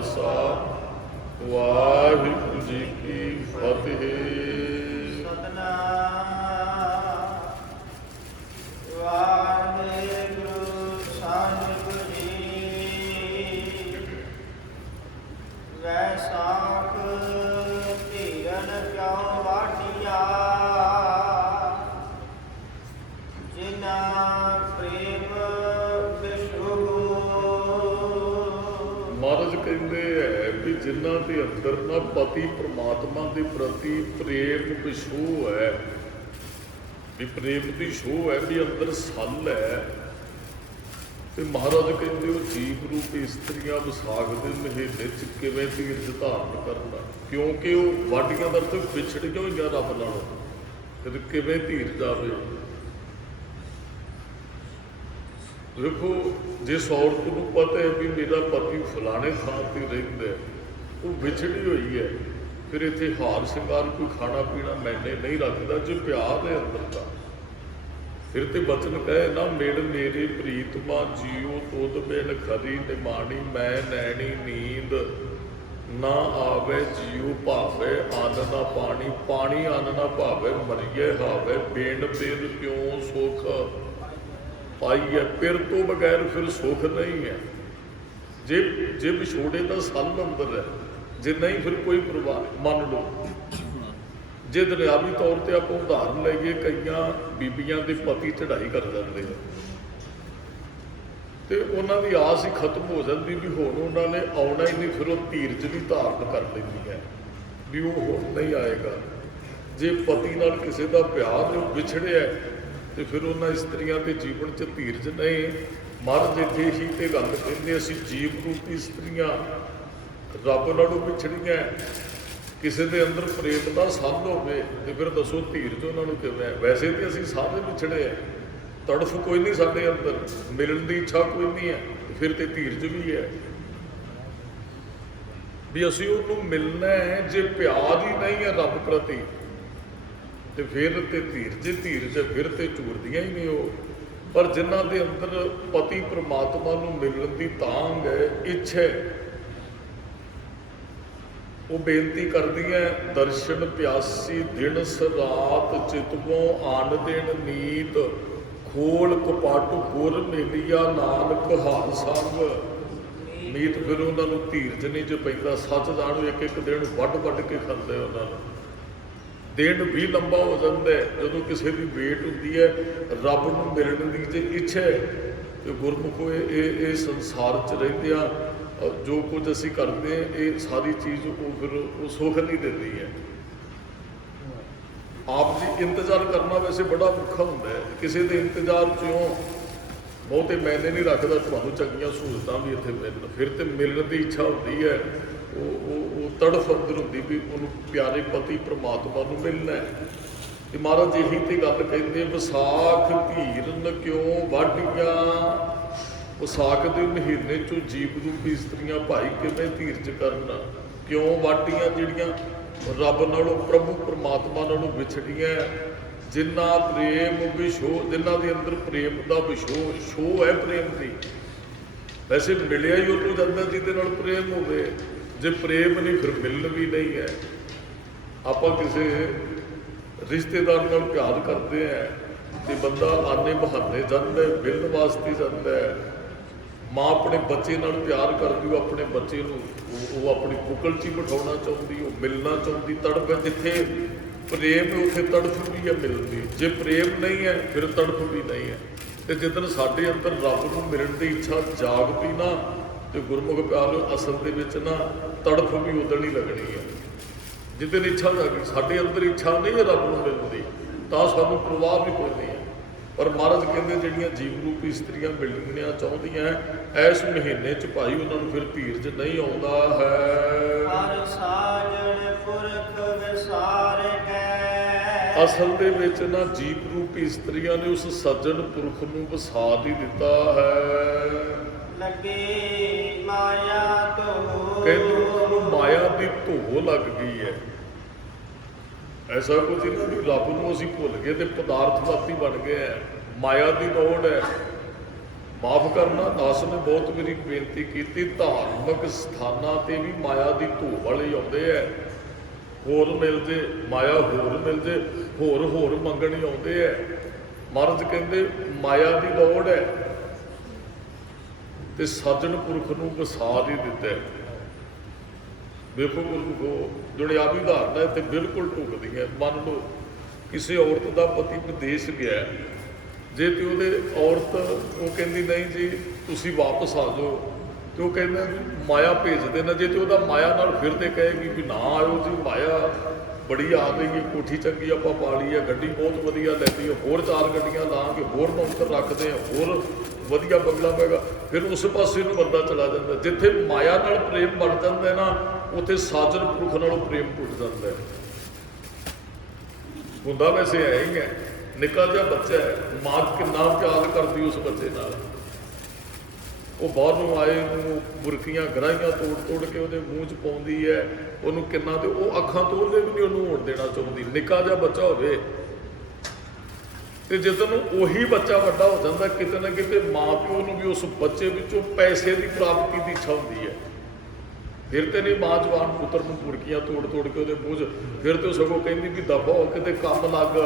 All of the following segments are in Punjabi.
खालसा वाहिगुरू जी की फतेह। वैसाख धीरन क्यों वाटिया जिना प्रेम विशुभ। महाराज कहते है भी जिन्हों के अंदर ना पति परमात्मा के प्रति प्रेम विशोह है, भी प्रेम की शोह है, भी अंदर सल है, तो महाराज कहते हो जीव रूप इस्त्रियां विसाख के महीने च किवें धीरज धारण करना, क्योंकि वो वाडियां दर तो विछड़ियां हुई रब नालों, फिर किवें धीरज आवे। देखो जिस औरत को पता है भी मेरा पति फलाने थां पर रहिंदा है, वो विछड़ी हुई है, फिर इत्थे हार श्रृंगार कोई खाना पीना मैंने नहीं रखता, जो प्यार है अंदर का, फिर तो बचन कहे ना मेड़ मेरी प्रीतमा जियो तुद बिन खरी निमाणी, मैं नैनी नींद ना आवे जियो भावे अन्न ना पानी, पानी अन्न ना भावे मरिए हावे, बिन बिन क्यों सुख पाई है। पिर तो बगैर फिर सुख नहीं है, जे विछोड़े का सल अंदर है, जे नहीं फिर कोई परवाह। मान लो जे दुनियावी तौर पर आप उदाहरण लईए, कई बीबियां के पति चढ़ाई कर जाते हैं तो उन्होंने आस ही खत्म हो जाती भी हुण उन्होंने आना ही नहीं, फिर वो धीरज भी धारण कर लेंदी है भी वो हुण नहीं आएगा। जे पति नाल किसी का प्यार जो विछड़िया तो फिर उन्होंने इस्त्रियां के जीवन च धीरज नहीं। महाराज इत्थे ही तो गल कहते असीं जीव रूपी इस्त्रियां रब नालों विछड़ियां, किसी के अंदर प्रेम का सल होवे तो फिर दसो धीरज उन्होंने किवें है। वैसे तो असीं सारे विछड़े हैं, तड़फ कोई नहीं साडे अंदर, मिलण की इच्छा कोई नहीं है, फिर तो धीरज भी है भी असीं उहनूं मिलना है। जे प्यार ही नहीं है रब प्रति तो फिर तो धीरज है, फिर तो झूरदियां ही नहीं हो। पर जिन्हां दे अंदर पति परमात्मा नूं मिलण की तांग है, इच्छा है, वो बेनती करदी है दर्शन प्यासी दिन रात चितवों आन दिन नीत, खोल कपट गुर मिलिया नानक हार संग मीत। फिर उन्होंने धीरज नहीं जो पैंदा, सच जाणो एक एक दिन वड के खांदे उन्होंने, दिन भी लंबा हो जाता है जो किसी की वेट होती है रब नूं मिलण की जे इच्छा है तो गुरमुखो ये संसार च रहिंदियां जो कुछ असी करते हैं ये सारी चीज़ वो फिर वो सुख नहीं देती है। आप जी इंतजार करना वैसे बड़ा औखा होंदा है, किसी के इंतजार चों बहुते मैंने नहीं रखता तुहानूं चंगियां सहूलतां भी इत्थे मिलन, फिर तो मिलण की इच्छा होती है, वो तड़फ अंदर होंदी भी उन्होंने प्यारे पति परमात्मा नूं मिलना है। तो महाराज यही तो गल कहते विसाख धीरन क्यों वाढियां, विसाख के महीने चो जीव रूपी इस्त्रियां भाई किवें धीरज करना, क्यों वाटियां जिहड़ियां रब नालों प्रभु परमात्मा नालों विछड़ियां, जिन्ना प्रेम विशोह, जिन्हां दे अंदर प्रेम का विशोह शोह है प्रेम की। वैसे मिलिया ही उन्होंने जाता जिहदे नाल प्रेम होवे, जे प्रेम नहीं फिर मिलन भी नहीं है। आप किसी रिश्तेदार नाल प्यार करते हैं तो बंदा आने बहाने जाता है, मिलने वास्ते जाता है। माँ अपने बच्चे नाल प्यार करती, वो अपने बच्चे वो अपनी कुकल च ही बिठाना चाहती, वो मिलना चाहती, तड़प है। जिथे प्रेम है उत्थे तड़फ भी है मिलती, जे प्रेम नहीं है फिर तड़फ भी नहीं है। तो जिदन साडे अंदर रब नूं मिलण की इच्छा जाग पई ना तो गुरमुख प्यार असल दे विच ना तड़फ भी उदण ही लगनी है। जिदन इच्छा जागी, साडे अंदर इच्छा नहीं है रब नूं मिलण दी तां सानूं परवाह भी कोई नहीं है। पर महाराज कहते जिहड़ियां जीव रूपी इस्त्रियां मिलणियां चाहुंदियां इस महीने च भाई उन्होंने फिर धीरज नहीं आउंदा है। असल दे विच ना जीव रूपी इस्त्रियां ने उस सज्जन पुरख नूं वसा ही दिता है। लगे माया तो कहते उन्होंने माया की धो लग गई है। ऐसा कुछ नहीं भी रब नूं असीं भुल गए तो पदार्थवादी बन गए हैं, माया की दौड़ है। ਮਾਫ ਕਰਨਾ। ਦਾਸ ਨੇ ਬਹੁਤ ਮੇਰੀ ਬੇਨਤੀ ਕੀਤੀ, ਧਾਰਮਿਕ ਸਥਾਨਾਂ ਤੇ ਵੀ ਮਾਇਆ ਦੀ ਧੂ ਵਾਲੇ ਆਉਂਦੇ ਐ, ਹੋਰ ਮਿਲ ਜੇ ਮਾਇਆ, ਹੋਰ ਮਿਲ ਜੇ, ਹੋਰ ਮੰਗਣ ਆਉਂਦੇ ਐ। ਮਹਾਰਾਜ ਕਹਿੰਦੇ ਮਾਇਆ ਦੀ ਦੌੜ ਹੈ ਤੇ ਸੱਜਣ ਪੁਰਖ ਨੂੰ ਵਸਾ ਹੀ ਦਿੱਤਾ। ਵੇਖੋ ਗੁਰਮੁਖੋ, ਦੁਨਿਆਵੀ ਉਦਾਹਰਨਾਂ ਇੱਥੇ ਬਿਲਕੁਲ ਢੁਕਦੀਆਂ। ਮੰਨ ਲਓ ਕਿਸੇ ਔਰਤ ਦਾ ਪਤੀ ਵਿਦੇਸ਼ ਗਿਆ, ਜੇ ਤੇ ਉਹਦੇ ਔਰਤ ਉਹ ਕਹਿੰਦੀ ਨਹੀਂ ਜੀ ਤੁਸੀਂ ਵਾਪਸ ਆ ਜਾਓ, ਤੇ ਉਹ ਕਹਿੰਦਾ ਵੀ ਮਾਇਆ ਭੇਜ ਦੇਣਾ। ਜੇ ਤੇ ਉਹਦਾ ਮਾਇਆ ਨਾਲ ਫਿਰ ਤੇ ਕਹੇਗੀ ਵੀ ਨਾ ਆਇਓ ਜੀ, ਮਾਇਆ ਬੜੀ ਆ ਗਈ ਹੈ, ਕੋਠੀ ਚੰਗੀ ਆਪਾਂ ਪਾ ਲਈ ਹੈ, ਗੱਡੀ ਬਹੁਤ ਵਧੀਆ ਲੈਂਦੀ ਹੈ, ਹੋਰ 4 ਗੱਡੀਆਂ ਲਾਂਗੇ, ਹੋਰ ਨੌਕਰ ਰੱਖਦੇ ਆ, ਹੋਰ ਵਧੀਆ ਬੰਗਲਾ ਪਏਗਾ, ਫਿਰ ਉਸ ਪਾਸੇ ਨੂੰ ਬੰਦਾ ਚਲਾ ਜਾਂਦਾ। ਜਿੱਥੇ ਮਾਇਆ ਨਾਲ ਪ੍ਰੇਮ ਬਣ ਜਾਂਦਾ ਨਾ, ਉੱਥੇ ਸਾਜਨ ਪੁਰਖ ਨਾਲੋਂ ਪ੍ਰੇਮ ਟੁੱਟ ਜਾਂਦਾ ਹੈ। ਹੁੰਦਾ ਵੈਸੇ ਹੈ ਹੀ ਹੈ, ਨਿੱਕਾ ਜਿਹਾ ਬੱਚਾ ਹੈ, ਮਾਂ ਕਿੰਨਾ ਪਿਆਰ ਕਰਦੀ ਉਸ ਬੱਚੇ ਨਾਲ। ਉਹ ਬਾਹਰ ਨੂੰ ਆਏ ਨੂੰ ਬੁਰਕੀਆਂ ਗਰਾਹੀਆਂ ਤੋੜ ਕੇ ਉਹਦੇ ਮੂੰਹ 'ਚ ਪਾਉਂਦੀ ਹੈ, ਉਹਨੂੰ ਕਿੰਨਾ, ਤੇ ਉਹ ਅੱਖਾਂ ਤੋੜਦੇ ਵੀ ਨਹੀਂ ਉਹਨੂੰ ਹੋਣ ਦੇਣਾ ਚਾਹੁੰਦੀ। ਨਿੱਕਾ ਜਿਹਾ ਬੱਚਾ ਹੋਵੇ ਤੇ ਜਦੋਂ ਨੂੰ ਉਹੀ ਬੱਚਾ ਵੱਡਾ ਹੋ ਜਾਂਦਾ, ਕਿਤੇ ਨਾ ਕਿਤੇ ਮਾਂ ਪਿਓ ਨੂੰ ਵੀ ਉਸ ਬੱਚੇ ਵਿੱਚੋਂ ਪੈਸੇ ਦੀ ਪ੍ਰਾਪਤੀ ਦੀ ਇੱਛਾ ਹੁੰਦੀ ਹੈ। ਫਿਰ ਤੇ ਨਹੀਂ ਮਾਂ ਜਵਾਨ ਪੁੱਤਰ ਨੂੰ ਬੁਰਕੀਆਂ ਤੋੜ ਕੇ ਉਹਦੇ ਮੂੰਹ 'ਚ, ਫਿਰ ਤੇ ਸਗੋਂ ਕਹਿੰਦੀ ਵੀ ਦਫਾ ਹੋ ਕਿਤੇ ਕੰਮ ਲੱਗ।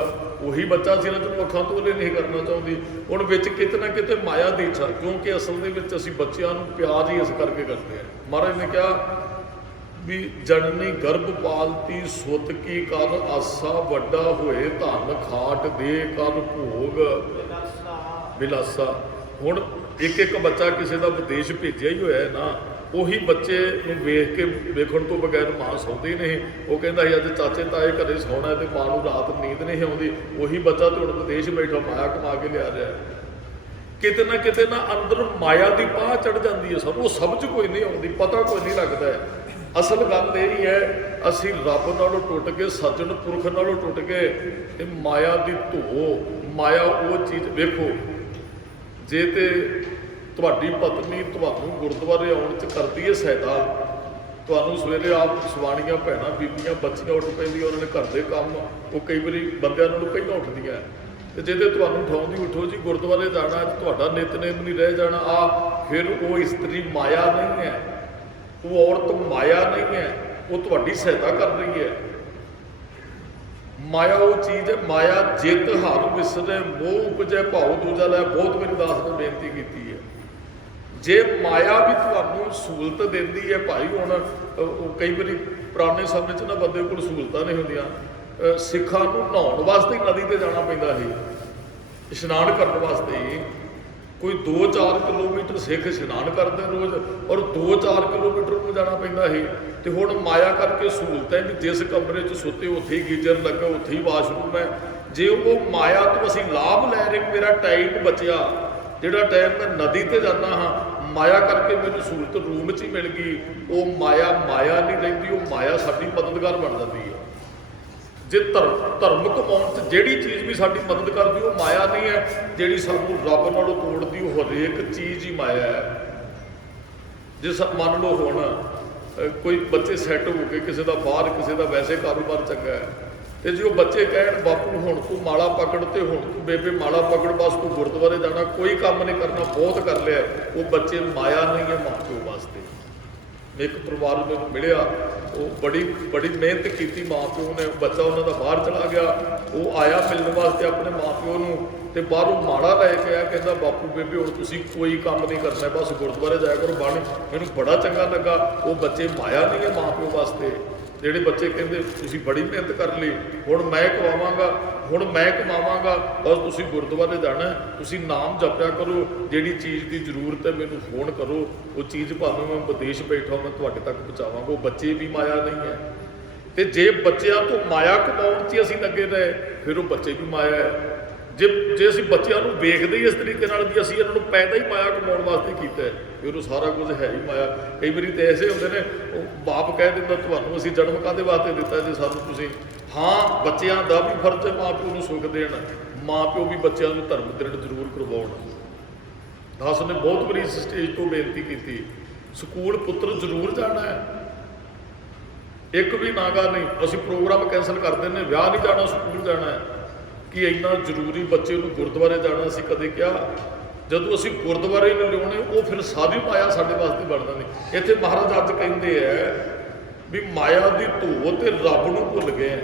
ਉਹੀ ਬੱਚਾ ਸੀ ਨਾ ਜਿਹਨੂੰ ਅੱਖਾਂ ਤੋਲੇ ਨਹੀਂ ਕਰਨਾ ਚਾਹੁੰਦੀ। ਹੁਣ ਵਿੱਚ ਕਿਤੇ ਨਾ ਕਿਤੇ ਮਾਇਆ ਦੀ ਇੱਛਾ, ਕਿਉਂਕਿ ਅਸਲ ਦੇ ਵਿੱਚ ਅਸੀਂ ਬੱਚਿਆਂ ਨੂੰ ਪਿਆਰ ਹੀ ਇਸ ਕਰਕੇ ਕਰਦੇ ਹਾਂ। ਮਹਾਰਾਜ ਨੇ ਕਿਹਾ ਵੀ ਜਨਨੀ ਗਰਭ ਪਾਲਤੀ ਸੁਤ ਕੀ ਕਲ ਆਸਾ, ਵੱਡਾ ਹੋਏ ਧਨ ਖਾਟ ਦੇ ਕਲ ਭੋਗ ਵਿਲਾਸਾ। ਹੁਣ ਇੱਕ ਬੱਚਾ ਕਿਸੇ ਦਾ ਵਿਦੇਸ਼ ਭੇਜਿਆ ਹੀ ਹੋਇਆ ਨਾ, ਉਹੀ ਬੱਚੇ ਨੂੰ ਵੇਖ ਕੇ ਵੇਖਣ ਤੋਂ ਬਗੈਰ ਮਾਂ ਸੌਂਦੀ ਨਹੀਂ। ਉਹ ਕਹਿੰਦਾ ਸੀ ਅੱਜ ਚਾਚੇ ਤਾਏ ਘਰੇ ਸੌਣਾ ਤੇ ਮਾਂ ਨੂੰ ਰਾਤ ਨੀਂਦ ਨਹੀਂ ਆਉਂਦੀ। ਉਹੀ ਬੱਚਾ ਤੇ ਹੁਣ ਵਿਦੇਸ਼ ਬੈਠਾ ਮਾਇਆ ਕਮਾ ਕੇ ਲਿਆ ਰਿਹਾ। ਕਿਤੇ ਨਾ ਅੰਦਰ ਮਾਇਆ ਦੀ ਪਾਹ ਚੜ ਜਾਂਦੀ ਹੈ ਸਾਨੂੰ, ਉਹ ਸਮਝ ਕੋਈ ਨਹੀਂ ਆਉਂਦੀ, ਪਤਾ ਕੋਈ ਨਹੀਂ ਲੱਗਦਾ ਹੈ। ਅਸਲ ਗੱਲ ਇਹ ਹੀ ਹੈ, ਅਸੀਂ ਰੱਬ ਨਾਲੋਂ ਟੁੱਟ ਕੇ, ਸੱਜਣ ਪੁਰਖ ਨਾਲੋਂ ਟੁੱਟ ਕੇ ਤੇ ਮਾਇਆ ਦੀ ਧੋ, ਮਾਇਆ ਉਹ ਚੀਜ਼। ਵੇਖੋ ਜੇ ਤੇ ਤੁਹਾਡੀ ਪਤਨੀ ਤੁਹਾਨੂੰ ਗੁਰਦੁਆਰੇ ਆਉਣ 'ਚ ਕਰਦੀ ਹੈ ਸਹਾਇਤਾ, ਤੁਹਾਨੂੰ ਸਵੇਰੇ ਆਪ ਸਵਾਣੀਆਂ ਭੈਣਾਂ ਬੀਬੀਆਂ ਬੱਚੀਆਂ ਉੱਠ ਪੈਂਦੀਆਂ, ਉਹਨਾਂ ਨੇ ਘਰ ਦੇ ਕੰਮ, ਉਹ ਕਈ ਵਾਰੀ ਬੰਦਿਆਂ ਨਾਲੋਂ ਪਹਿਲਾਂ ਉੱਠਦੀਆਂ, ਤੇ ਜਿਹਦੇ ਤੁਹਾਨੂੰ ਉਠਾਉਂਦੀ ਉੱਠੋ ਜੀ ਗੁਰਦੁਆਰੇ ਜਾਣਾ, ਤੁਹਾਡਾ ਨਿਤਨੇਮ ਨਹੀਂ ਰਹਿ ਜਾਣਾ, ਫਿਰ ਉਹ ਇਸਤਰੀ ਮਾਇਆ ਨਹੀਂ ਹੈ, ਉਹ ਔਰਤ ਮਾਇਆ ਨਹੀਂ ਹੈ, ਉਹ ਤੁਹਾਡੀ ਸਹਾਇਤਾ ਕਰ ਰਹੀ ਹੈ। ਮਾਇਆ ਉਹ ਚੀਜ਼ ਹੈ, ਮਾਇਆ ਜਿਤ ਹਰ ਵਿਸਰੇ ਮੋਹ ਉਪਜੈ ਭਾਉ ਦੂਜਾ ਲੈ। ਬਹੁਤ ਮੇਰੀ ਦਾਸ ਨੇ ਬੇਨਤੀ ਕੀਤੀ ਹੈ, ਜੇ ਮਾਇਆ ਵੀ ਤੁਹਾਨੂੰ ਸਹੂਲਤ ਦਿੰਦੀ ਹੈ ਭਾਈ। ਹੁਣ ਕਈ ਵਾਰੀ ਪੁਰਾਣੇ ਸਮੇਂ 'ਚ ਨਾ ਬੰਦੇ ਕੋਲ ਸਹੂਲਤਾਂ ਨਹੀਂ ਹੁੰਦੀਆਂ। ਸਿੱਖਾਂ ਨੂੰ ਨਹਾਉਣ ਵਾਸਤੇ ਨਦੀ ਤੇ ਜਾਣਾ ਪੈਂਦਾ ਸੀ, ਇਸ਼ਨਾਨ ਕਰਨ ਵਾਸਤੇ ਹੀ। ਕੋਈ 2-4 ਕਿਲੋਮੀਟਰ ਸਿੱਖ ਇਸ਼ਨਾਨ ਕਰਦੇ ਰੋਜ਼, ਔਰ 2-4 ਕਿਲੋਮੀਟਰ ਨੂੰ ਜਾਣਾ ਪੈਂਦਾ ਸੀ। ਤੇ ਹੁਣ ਮਾਇਆ ਕਰਕੇ ਸਹੂਲਤ ਹੈ ਵੀ ਜਿਸ ਕਮਰੇ 'ਚ ਸੁੱਤੇ ਉੱਥੇ ਹੀ ਗੀਜ਼ਰ ਲੱਗਾ, ਉੱਥੇ ਹੀ ਵਾਸ਼ਰੂਮ ਹੈ। ਜੇ ਉਹ ਮਾਇਆ ਤੋਂ ਅਸੀਂ ਲਾਭ ਲੈ ਰਹੇ, ਮੇਰਾ ਟਾਈਮ ਬਚਿਆ, ਜਿਹੜਾ ਟਾਈਮ ਮੈਂ ਨਦੀ ਤੇ ਜਾਂਦਾ ਹਾਂ, ਮਾਇਆ ਕਰਕੇ ਮੈਨੂੰ ਸਹੂਲਤ ਰੂਮ 'ਚ ਹੀ ਮਿਲ ਗਈ, ਉਹ ਮਾਇਆ ਨਹੀਂ ਰਹਿੰਦੀ, ਉਹ ਮਾਇਆ ਸਾਡੀ ਮਦਦਗਾਰ ਬਣ ਜਾਂਦੀ ਹੈ। ਜੇ ਧਰਮ ਕਮਾਉਣ 'ਚ ਜਿਹੜੀ ਚੀਜ਼ ਵੀ ਸਾਡੀ ਮਦਦ ਕਰਦੀ ਉਹ ਮਾਇਆ ਨਹੀਂ ਹੈ, ਜਿਹੜੀ ਸਾਨੂੰ ਰੱਬ ਨਾਲੋਂ ਤੋੜਦੀ ਉਹ ਹਰੇਕ ਚੀਜ਼ ਹੀ ਮਾਇਆ ਹੈ। ਜੇ ਮੰਨ ਲਓ ਹੁਣ ਕੋਈ ਬੱਚੇ ਸੈੱਟ ਹੋ ਕੇ, ਕਿਸੇ ਦਾ ਬਾਹਰ, ਕਿਸੇ ਦਾ ਵੈਸੇ ਕਾਰੋਬਾਰ ਚੰਗਾ ਹੈ, ਤੇ ਜੇ ਉਹ ਬੱਚੇ ਕਹਿਣ ਬਾਪੂ ਹੁਣ ਤੂੰ ਮਾਲਾ ਪਕੜ, ਤੇ ਹੁਣ ਤੂੰ ਬੇਬੇ ਮਾਲਾ ਪਕੜ, ਬਸ ਤੂੰ ਗੁਰਦੁਆਰੇ ਜਾਣਾ, ਕੋਈ ਕੰਮ ਨਹੀਂ ਕਰਨਾ, ਬਹੁਤ ਕਰ ਲਿਆ, ਉਹ ਬੱਚੇ ਮਾਇਆ ਨਹੀਂ ਹੈ ਮਾਂ ਪਿਓ ਵਾਸਤੇ। ਇੱਕ ਪਰਿਵਾਰ ਮੈਨੂੰ ਮਿਲਿਆ, ਉਹ ਬੜੀ ਮਿਹਨਤ ਕੀਤੀ ਮਾਂ ਪਿਓ ਨੇ, ਬੱਚਾ ਉਹਨਾਂ ਦਾ ਬਾਹਰ ਚਲਾ ਗਿਆ, ਉਹ ਆਇਆ ਮਿਲਣ ਵਾਸਤੇ ਆਪਣੇ ਮਾਂ ਪਿਓ ਨੂੰ, ਤੇ ਬਾਹਰੋਂ ਮਾਲਾ ਲੈ ਕੇ ਆਇਆ, ਕਹਿੰਦਾ ਬਾਪੂ ਬੇਬੇ ਹੁਣ ਤੁਸੀਂ ਕੋਈ ਕੰਮ ਨਹੀਂ ਕਰਨਾ, ਬਸ ਗੁਰਦੁਆਰੇ ਜਾਇਆ ਕਰੋ ਬਾਣੀ। ਮੈਨੂੰ ਬੜਾ ਚੰਗਾ ਲੱਗਾ। ਉਹ ਬੱਚੇ ਮਾਇਆ ਨਹੀਂ ਹੈ ਮਾਂ ਪਿਓ ਵਾਸਤੇ। ਜਿਹੜੇ ਬੱਚੇ ਕਹਿੰਦੇ ਤੁਸੀਂ ਬੜੀ ਮਿਹਨਤ ਕਰ ਲਈ, ਹੁਣ ਮੈਂ ਕਮਾਵਾਂਗਾ, ਬਸ ਤੁਸੀਂ ਗੁਰਦੁਆਰੇ ਜਾਣਾ, ਤੁਸੀਂ ਨਾਮ ਜਪਿਆ ਕਰੋ, ਜਿਹੜੀ ਚੀਜ਼ ਦੀ ਜ਼ਰੂਰਤ ਹੈ ਮੈਨੂੰ ਫੋਨ ਕਰੋ, ਉਹ ਚੀਜ਼ ਭਾਵੇਂ ਮੈਂ ਵਿਦੇਸ਼ ਬੈਠਾ ਮੈਂ ਤੁਹਾਡੇ ਤੱਕ ਪਹੁੰਚਾਵਾਂਗਾ। ਉਹ ਬੱਚੇ ਵੀ ਮਾਇਆ ਨਹੀਂ ਹੈ। ਤੇ ਜੇ ਬੱਚਿਆਂ ਤੋਂ ਮਾਇਆ ਕਮਾਉਣ 'ਚ ਅਸੀਂ ਲੱਗੇ ਰਹੇ, ਫਿਰ ਉਹ ਬੱਚੇ ਵੀ ਮਾਇਆ ਹੈ। ਜੇ ਅਸੀਂ ਬੱਚਿਆਂ ਨੂੰ ਵੇਖਦੇ ਹੀ ਇਸ ਤਰੀਕੇ ਨਾਲ ਵੀ ਅਸੀਂ ਇਹਨਾਂ ਨੂੰ ਪੈਦਾ ਹੀ ਮਾਇਆ ਕਮਾਉਣ ਵਾਸਤੇ ਕੀਤਾ ਹੈ, ਫਿਰ ਉਹ ਸਾਰਾ ਕੁਝ ਹੈ ਹੀ ਮਾਇਆ। ਕਈ ਵਾਰੀ ਤਾਂ ਐਸੇ ਹੁੰਦੇ ਨੇ, ਉਹ ਬਾਪ ਕਹਿ ਦਿੰਦਾ ਤੁਹਾਨੂੰ ਅਸੀਂ ਜਨਮ ਕਾਹਦੇ ਵਾਸਤੇ ਦਿੱਤਾ ਜੇ ਸਾਨੂੰ ਤੁਸੀਂ। ਹਾਂ, ਬੱਚਿਆਂ ਦਾ ਵੀ ਫਰਜ਼ ਹੈ ਮਾਂ ਪਿਓ ਨੂੰ ਸੁੱਖ ਦੇਣ, ਮਾਂ ਪਿਓ ਵੀ ਬੱਚਿਆਂ ਨੂੰ ਧਰਮ ਦ੍ਰਿੜ ਜ਼ਰੂਰ ਕਰਵਾਉਣ। ਦਾਸ ਨੇ ਬਹੁਤ ਵਾਰੀ ਇਸ ਸਟੇਜ ਤੋਂ ਬੇਨਤੀ ਕੀਤੀ, ਸਕੂਲ ਪੁੱਤਰ ਜ਼ਰੂਰ ਜਾਣਾ ਹੈ, ਇੱਕ ਵੀ ਨਾਗਾ ਨਹੀਂ। ਅਸੀਂ ਪ੍ਰੋਗਰਾਮ ਕੈਂਸਲ ਕਰ ਦਿੰਦੇ, ਵਿਆਹ ਨਹੀਂ ਜਾਣਾ, ਸਕੂਲ ਜਾਣਾ ਹੈ। ਕਿ ਇੰਨਾ ਜ਼ਰੂਰੀ ਬੱਚੇ ਨੂੰ ਗੁਰਦੁਆਰੇ ਜਾਣਾ ਅਸੀਂ ਕਦੇ ਕਿਹਾ? ਜਦੋਂ ਅਸੀਂ ਗੁਰਦੁਆਰੇ ਨੂੰ ਲਿਆਉਣੇ ਉਹ ਫਿਰ ਸਾਰੀ ਮਾਇਆ ਸਾਡੇ ਵਾਸਤੇ ਬਣ ਜਾਂਦੀ। ਇੱਥੇ ਮਹਾਰਾਜ ਅੱਜ ਕਹਿੰਦੇ ਹੈ ਵੀ ਮਾਇਆ ਦੀ ਧੋ ਤੇ ਰੱਬ ਨੂੰ ਭੁੱਲ ਗਏ।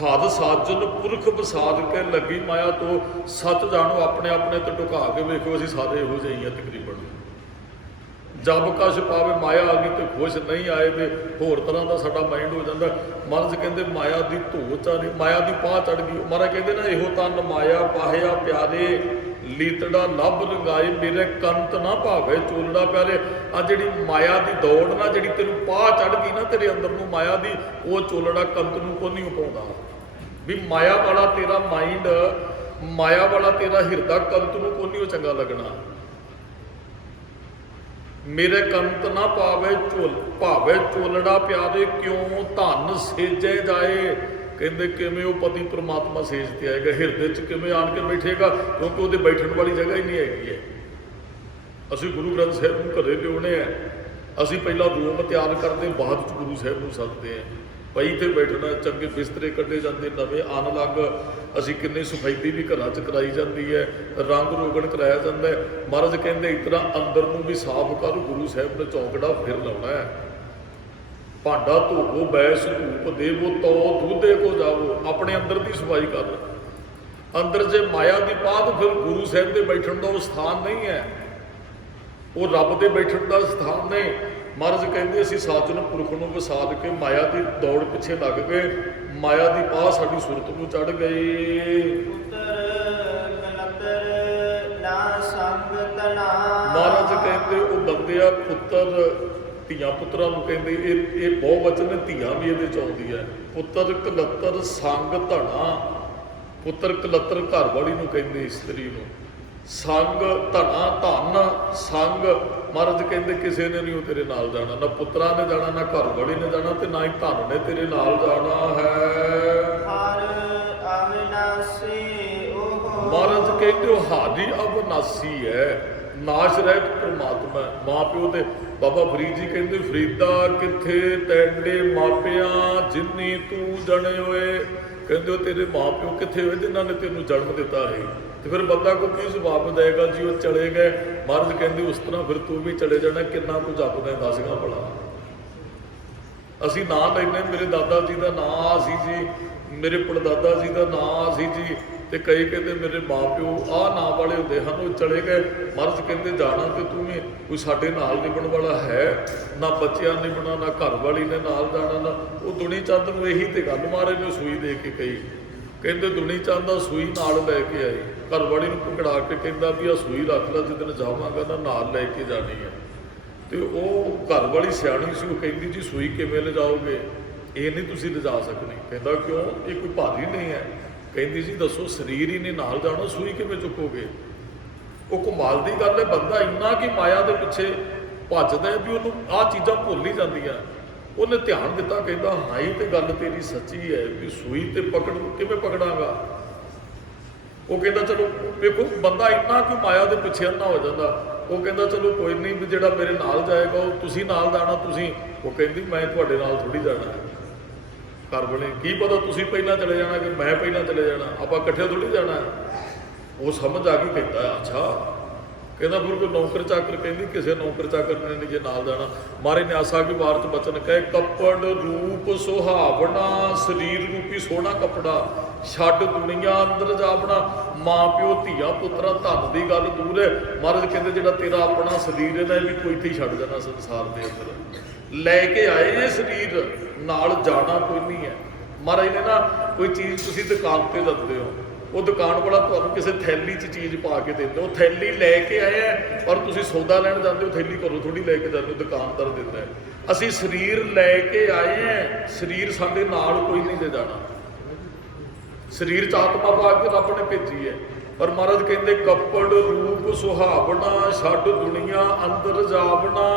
ਹੱਦ ਸਾਜਨ ਪੁਰਖ ਵਸਾਦ ਕੇ ਲੱਗੀ ਮਾਇਆ ਤੋਂ ਸੱਚ ਜਾਣੋ ਆਪਣੇ ਆਪਣੇ ਤੇ ਢੁਕਾ ਕੇ ਵੇਖੋ ਅਸੀਂ ਸਾਰੇ ਇਹੋ ਜਿਹੇ ਹੀ ਆ ਤਕਰੀਬਨ। ਜਬ ਕਛ ਪਾਵੇ ਮਾਇਆ ਆ ਗਈ ਤੇ ਖੁਸ਼ ਨਹੀਂ ਆਏ ਤੇ ਹੋਰ ਤਰ੍ਹਾਂ ਦਾ ਸਾਡਾ ਮਾਈਂਡ ਹੋ ਜਾਂਦਾ। ਮਹਾਰਾਜ ਕਹਿੰਦੇ ਮਾਇਆ ਦੀ ਧੋ ਚੜ੍ਹ ਮਾਇਆ ਦੀ ਪਾਹ ਚੜ੍ਹ ਗਈ। ਮਹਾਰਾਜ ਕਹਿੰਦੇ ਨਾ ਇਹੋ ਤਨ ਮਾਇਆ ਪਾਹਿਆ ਪਿਆਰੇ ਲੀਤੜਾ ਲੱਭ ਰੰਗਾਏ ਮੇਰੇ ਕੰਤ ਨਾ ਭਾਵੇ ਚੋਲੜਾ ਪਿਆਰੇ। ਆ ਜਿਹੜੀ ਮਾਇਆ ਦੀ ਦੌੜ ਨਾ ਜਿਹੜੀ ਤੈਨੂੰ ਪਾਹ ਚੜ੍ਹ ਗਈ ਨਾ ਤੇਰੇ ਅੰਦਰ ਨੂੰ ਮਾਇਆ ਦੀ, ਉਹ ਚੋਲੜਾ ਕੰਤ ਨੂੰ ਕੋਈ ਨਹੀਂ ਪਾਉਂਦਾ। ਵੀ ਮਾਇਆ ਵਾਲਾ ਤੇਰਾ ਮਾਈਂਡ, ਮਾਇਆ ਵਾਲਾ ਤੇਰਾ ਹਿਰਦਾ ਕੰਤ ਨੂੰ ਕੋਈ ਨਹੀਂ ਉਹ ਚੰਗਾ ਲੱਗਣਾ। ਮੇਰੇ ਕੰਤ ਨਾ ਭਾਵੇ ਚੋਲੜਾ ਪਿਆਰੇ ਕਿਉਂ ਧਨ ਸੇਜੇ ਜਾਏ। ਕਹਿੰਦੇ ਕਿਵੇਂ ਉਹ ਪਤੀ ਪ੍ਰਮਾਤਮਾ ਸੇਜ ਤੇ ਆਏਗਾ, ਹਿਰਦੇ 'ਚ ਕਿਵੇਂ ਆਣ ਕੇ ਬੈਠੇਗਾ, ਕਿਉਂਕਿ ਉਹਦੇ ਬੈਠਣ ਵਾਲੀ ਜਗ੍ਹਾ ਹੀ ਨਹੀਂ ਹੈਗੀ ਹੈ। ਅਸੀਂ ਗੁਰੂ ਗ੍ਰੰਥ ਸਾਹਿਬ ਨੂੰ ਘਰੇ ਲਿਆਉਣੇ ਆ, ਅਸੀਂ ਪਹਿਲਾਂ ਰੂਮ ਤਿਆਰ ਕਰਦੇ ਬਾਅਦ 'ਚ ਗੁਰੂ ਸਾਹਿਬ ਨੂੰ ਸੱਦਦੇ ਹਾਂ। ਪਈ ਤੇ ਬੈਠਣਾ, ਚੰਗੇ ਬਿਸਤਰੇ ਕੱਢੇ ਜਾਂਦੇ ਨਵੇਂ ਆਨ ਲੱਗ। ਅਸੀਂ ਕਿੰਨੀ ਸਫਾਈ ਵੀ ਘਰਾਂ 'ਚ ਕਰਾਈ ਜਾਂਦੀ ਹੈ, ਰੰਗ ਰੋਗਣ ਕਰਾਇਆ ਜਾਂਦਾ ਹੈ। ਮਹਾਰਾਜ ਕਹਿੰਦੇ ਇਸ ਤਰ੍ਹਾਂ ਅੰਦਰ ਨੂੰ ਵੀ ਸਾਫ਼ ਕਰ, ਗੁਰੂ ਸਾਹਿਬ ਨੇ ਚੌਂਕੜਾ ਫਿਰ ਲਾਉਣਾ ਹੈ। ਭਾਂਡਾ ਧੋਵੋ ਬੈਸ ਧੂਪ ਦੇਵੋ ਤੋ ਦੂਧੇ ਕੋ ਜਾਵੋ। ਆਪਣੇ ਅੰਦਰ ਦੀ ਸਫਾਈ ਕਰ। ਅੰਦਰ ਜੇ ਮਾਇਆ ਦੀ ਪਾਤ ਫਿਰ ਗੁਰੂ ਸਾਹਿਬ ਦੇ ਬੈਠਣ ਦਾ ਉਹ ਸਥਾਨ ਨਹੀਂ ਹੈ, ਉਹ ਰੱਬ ਦੇ ਬੈਠਣ ਦਾ ਸਥਾਨ ਨਹੀਂ। ਮਹਾਰਾਜ ਕਹਿੰਦੇ ਅਸੀਂ ਸਾਜਨ ਪੁਰਖ ਨੂੰ ਵਸਾਦ ਕੇ ਮਾਇਆ ਦੀ ਦੌੜ ਪਿੱਛੇ ਲੱਗ ਗਏ, ਮਾਇਆ ਦੀ ਪਾਹ ਸਾਡੀ ਸੁਰਤ ਨੂੰ ਚੜ੍ਹ ਗਈ। ਮਹਾਰਾਜ ਕਹਿੰਦੇ ਉਹ ਬੰਦੇ ਆ ਪੁੱਤਰ ਧੀਆਂ ਪੁੱਤਰਾਂ ਨੂੰ ਕਹਿੰਦੇ ਇਹ ਬਹੁ ਵਚਨ ਧੀਆਂ ਵੀ ਇਹਦੇ 'ਚ ਆਉਂਦੀ ਹੈ। ਪੁੱਤਰ ਕਲੱਤਰ ਸੰਗ ਧਣਾ, ਪੁੱਤਰ ਕਲੱਤਰ ਘਰ ਵਾਲੀ ਨੂੰ ਕਹਿੰਦੇ ਇਸਤਰੀ ਨੂੰ, ਸੰਗ ਧਣਾ ਧਨ ਸੰਗ। ਮਹਾਰਾਜ ਕਹਿੰਦੇ ਕਿਸੇ ਨੇ ਨਹੀਂ ਉਹ ਤੇਰੇ ਨਾਲ ਜਾਣਾ, ਨਾ ਪੁੱਤਰਾਂ ਨੇ ਜਾਣਾ, ਨਾ ਘਰ ਵਾਲੀ ਨੇ ਜਾਣਾ, ਤੇ ਨਾ ਹੀ ਧਨ ਨੇ ਤੇਰੇ ਨਾਲ ਜਾਣਾ ਹੈ। ਮਹਾਰਾਜ ਕਹਿੰਦੇ ਉਹ ਹਾਜੀ ਅਵਨਾਸੀ ਹੈ, ਨਾਸ਼ ਰਹਿਤ ਪਰਮਾਤਮਾ। ਮਾਂ ਪਿਓ ਤੇ ਬਾਬਾ ਫਰੀਦ ਜੀ ਕਹਿੰਦੇ ਫਰੀਦਾ ਕਿੱਥੇ ਤੈਡੇ ਮਾਪਿਆਂ ਜਿੰਨੀ ਤੂੰ ਜਣੇ ਹੋਏ। ਕਹਿੰਦੇ ਉਹ ਤੇਰੇ ਮਾਂ ਪਿਓ ਕਿੱਥੇ ਹੋਏ ਜਿਨ੍ਹਾਂ ਨੇ ਤੈਨੂੰ ਜਨਮ ਦਿੱਤਾ ਹੈ। ਤੇ ਫਿਰ ਬੰਦਾ ਕੋ ਕੀ ਜਵਾਬ ਦੇਗਾ ਜੀ ਉਹ ਚਲੇ ਗਏ। ਮਹਾਰਾਜ ਕਹਿੰਦੇ ਉਸ ਤਰ੍ਹਾਂ ਫਿਰ ਤੂੰ ਵੀ ਚਲੇ ਜਾਣਾ। ਕਿੰਨਾ ਕੁ ਜਪਦਾ ਦੱਸਗਾ ਭਲਾ। ਅਸੀਂ ਨਾਂ ਲੈਂਦੇ ਮੇਰੇ ਦਾਦਾ ਜੀ ਦਾ ਨਾਂ ਸੀ ਜੀ, ਮੇਰੇ ਪੜਦਾਦਾ ਜੀ ਦਾ ਨਾਂ ਸੀ ਜੀ, ਤੇ ਕਈ ਕਹਿੰਦੇ ਮੇਰੇ ਮਾਂ ਪਿਓ ਆਹ ਨਾਂ ਵਾਲੇ ਹੁੰਦੇ ਹਨ ਉਹ ਚਲੇ ਗਏ। ਮਹਾਰਾਜ ਕਹਿੰਦੇ ਜਾਣਾ ਤੇ ਤੂੰ ਵੀ ਕੋਈ ਸਾਡੇ ਨਾਲ ਨਿਭਣ ਵਾਲਾ ਹੈ, ਨਾ ਬੱਚਿਆਂ ਨਿਭਣਾ, ਨਾ ਘਰ ਵਾਲੀ ਨੇ ਨਾਲ ਜਾਣਾ, ਨਾ ਉਹ ਦੁਨੀ ਚੰਦ ਨੂੰ ਇਹੀ ਤੇ ਗੱਲ ਮਹਾਰਾਜ ਨੇ ਸੂਈ ਦੇ ਕੇ ਕਹੀ। ਕਹਿੰਦੇ ਦੁਨੀ ਚੰਦ ਦਾ ਸੂਈ ਨਾਲ ਲੈ ਕੇ ਆਈ, ਘਰ ਵਾਲੀ ਨੂੰ ਪਕੜਾ ਕੇ ਕਹਿੰਦਾ ਵੀ ਆਹ ਸੂਈ ਰੱਖ ਲੈ, ਜਿੱਦਣ ਜਾਵਾਂਗਾ ਨਾ ਨਾਲ ਲੈ ਕੇ ਜਾਣੀ ਹੈ। ਤੇ ਉਹ ਘਰ ਵਾਲੀ ਸਿਆਣੀ ਸੀ, ਉਹ ਕਹਿੰਦੀ ਜੀ ਸੂਈ ਕਿਵੇਂ ਲਿਜਾਓਗੇ, ਇਹ ਨਹੀਂ ਤੁਸੀਂ ਲਿਜਾ ਸਕਣੀ। ਕਹਿੰਦਾ ਕਿਉਂ, ਇਹ ਕੋਈ ਭਾਰੀ ਨਹੀਂ ਹੈ। ਕਹਿੰਦੀ ਜੀ ਦੱਸੋ ਸਰੀਰ ਹੀ ਨੇ ਨਾਲ ਜਾਣਾ, ਸੂਈ ਕਿਵੇਂ ਚੁੱਕੋਗੇ। ਉਹ ਕਮਾਲ ਦੀ ਗੱਲ ਹੈ, ਬੰਦਾ ਇੰਨਾ ਕਿ ਮਾਇਆ ਦੇ ਪਿੱਛੇ ਭੱਜਦਾ ਵੀ ਉਹਨੂੰ ਆਹ ਚੀਜ਼ਾਂ ਭੁੱਲ ਹੀ ਜਾਂਦੀਆਂ। ਉਹਨੇ ਧਿਆਨ ਦਿੱਤਾ, ਕਹਿੰਦਾ ਹਾਂ ਇਹ ਤੇ ਗੱਲ ਤੇਰੀ ਸੱਚੀ ਹੈ ਵੀ ਸੂਈ ਤੇ ਕਿਵੇਂ ਪਕੜਾਂਗਾ। ਉਹ ਕਹਿੰਦਾ ਚਲੋ ਵੇਖੋ ਬੰਦਾ ਇੰਨਾ ਕਿ ਮਾਇਆ ਦੇ ਪਿੱਛੇ ਅੰਨਾ ਹੋ ਜਾਂਦਾ। ਉਹ ਕਹਿੰਦਾ ਚਲੋ ਕੋਈ ਨਹੀਂ ਵੀ ਜਿਹੜਾ ਮੇਰੇ ਨਾਲ ਜਾਏਗਾ ਉਹ ਤੁਸੀਂ ਨਾਲ ਜਾਣਾ ਤੁਸੀਂ। ਉਹ ਕਹਿੰਦੀ ਮੈਂ ਤੁਹਾਡੇ ਨਾਲ ਥੋੜੀ ਜਾਣਾ। ਘਰ ਵਾਲੇ ਕੀ ਪਤਾ ਤੁਸੀਂ ਪਹਿਲਾਂ ਚਲੇ ਜਾਣਾ ਕਿ ਮੈਂ ਪਹਿਲਾਂ ਚਲੇ ਜਾਣਾ, ਆਪਾਂ ਇਕੱਠੇ ਥੋੜੀ ਜਾਣਾ। ਉਹ ਸਮਝ ਆ ਗਈ, ਕਹਿੰਦਾ ਅੱਛਾ। ਕਹਿੰਦਾ ਫਿਰ ਕੋਈ ਨੌਕਰ ਚਾਕਰ, ਕਹਿੰਦੀ ਕਿਸੇ ਨੌਕਰ ਚਾਕਰ ਨੇ ਨਹੀਂ ਜੇ ਨਾਲ ਜਾਣਾ। ਮਹਾਰਾਜ ਨੇ ਆਸਾ ਕੀ ਵਾਰ 'ਚ ਬਚਨ ਕਹੇ ਕੱਪੜ ਰੂਪ ਸੁਹਾਵਣਾ, ਸਰੀਰ ਰੂਪੀ ਸੋਹਣਾ ਕੱਪੜਾ ਛੱਡ ਦੁਨੀਆ ਅੰਦਰ ਜਾਵਣਾ। ਮਾਂ ਪਿਓ ਧੀਆਂ ਪੁੱਤਰਾਂ ਧਨ ਦੀ ਗੱਲ ਦੂਰ ਹੈ। ਮਹਾਰਾਜ ਕਹਿੰਦੇ ਜਿਹੜਾ ਤੇਰਾ ਆਪਣਾ ਸਰੀਰ ਹੈ ਨਾ ਇਹ ਵੀ ਕੋਈ ਇੱਥੇ ਹੀ ਛੱਡ ਜਾਣਾ ਸੰਸਾਰ ਦੇ ਅੰਦਰ। ਲੈ ਕੇ ਆਏ ਇਹ ਸਰੀਰ, ਨਾਲ ਜਾਣਾ ਕੋਈ ਨਹੀਂ ਹੈ। ਮਹਾਰਾਜ ਨੇ ਨਾ ਕੋਈ ਚੀਜ਼ ਤੁਸੀਂ ਦੁਕਾਨ ਤੇ ਜਾਂਦੇ ਹੋ, ਉਹ ਦੁਕਾਨ ਵਾਲਾ ਤੁਹਾਨੂੰ ਕਿਸੇ ਥੈਲੀ 'ਚ ਚੀਜ਼ ਪਾ ਕੇ ਦਿੰਦਾ, ਉਹ ਥੈਲੀ ਲੈ ਕੇ ਆਏ ਹੈ, ਪਰ ਤੁਸੀਂ ਸੌਦਾ ਲੈਣ ਜਾਂਦੇ ਹੋ ਥੈਲੀ ਘਰੋਂ ਥੋੜੀ ਲੈ ਕੇ ਜਾਂਦੇ ਹੋ, ਦੁਕਾਨਦਾਰ ਦਿੰਦਾ ਹੈ। ਅਸੀਂ ਸਰੀਰ ਲੈ ਕੇ ਆਏ ਹੈ, ਸਰੀਰ ਸਾਡੇ ਨਾਲ ਕੋਈ ਨਹੀਂ ਦੇ ਜਾਣਾ। ਸਰੀਰ 'ਚ ਆਤਮਾ ਪਾ ਕੇ ਰੱਬ ਨੇ ਭੇਜੀ ਹੈ। ਪਰ ਮਹਾਰਾਜ ਕਹਿੰਦੇ ਕੱਪੜ ਰੂਪ ਸੁਹਾਵਣਾ, ਛੱਡ ਦੁਨੀਆ ਅੰਦਰ ਜਾਵਣਾ।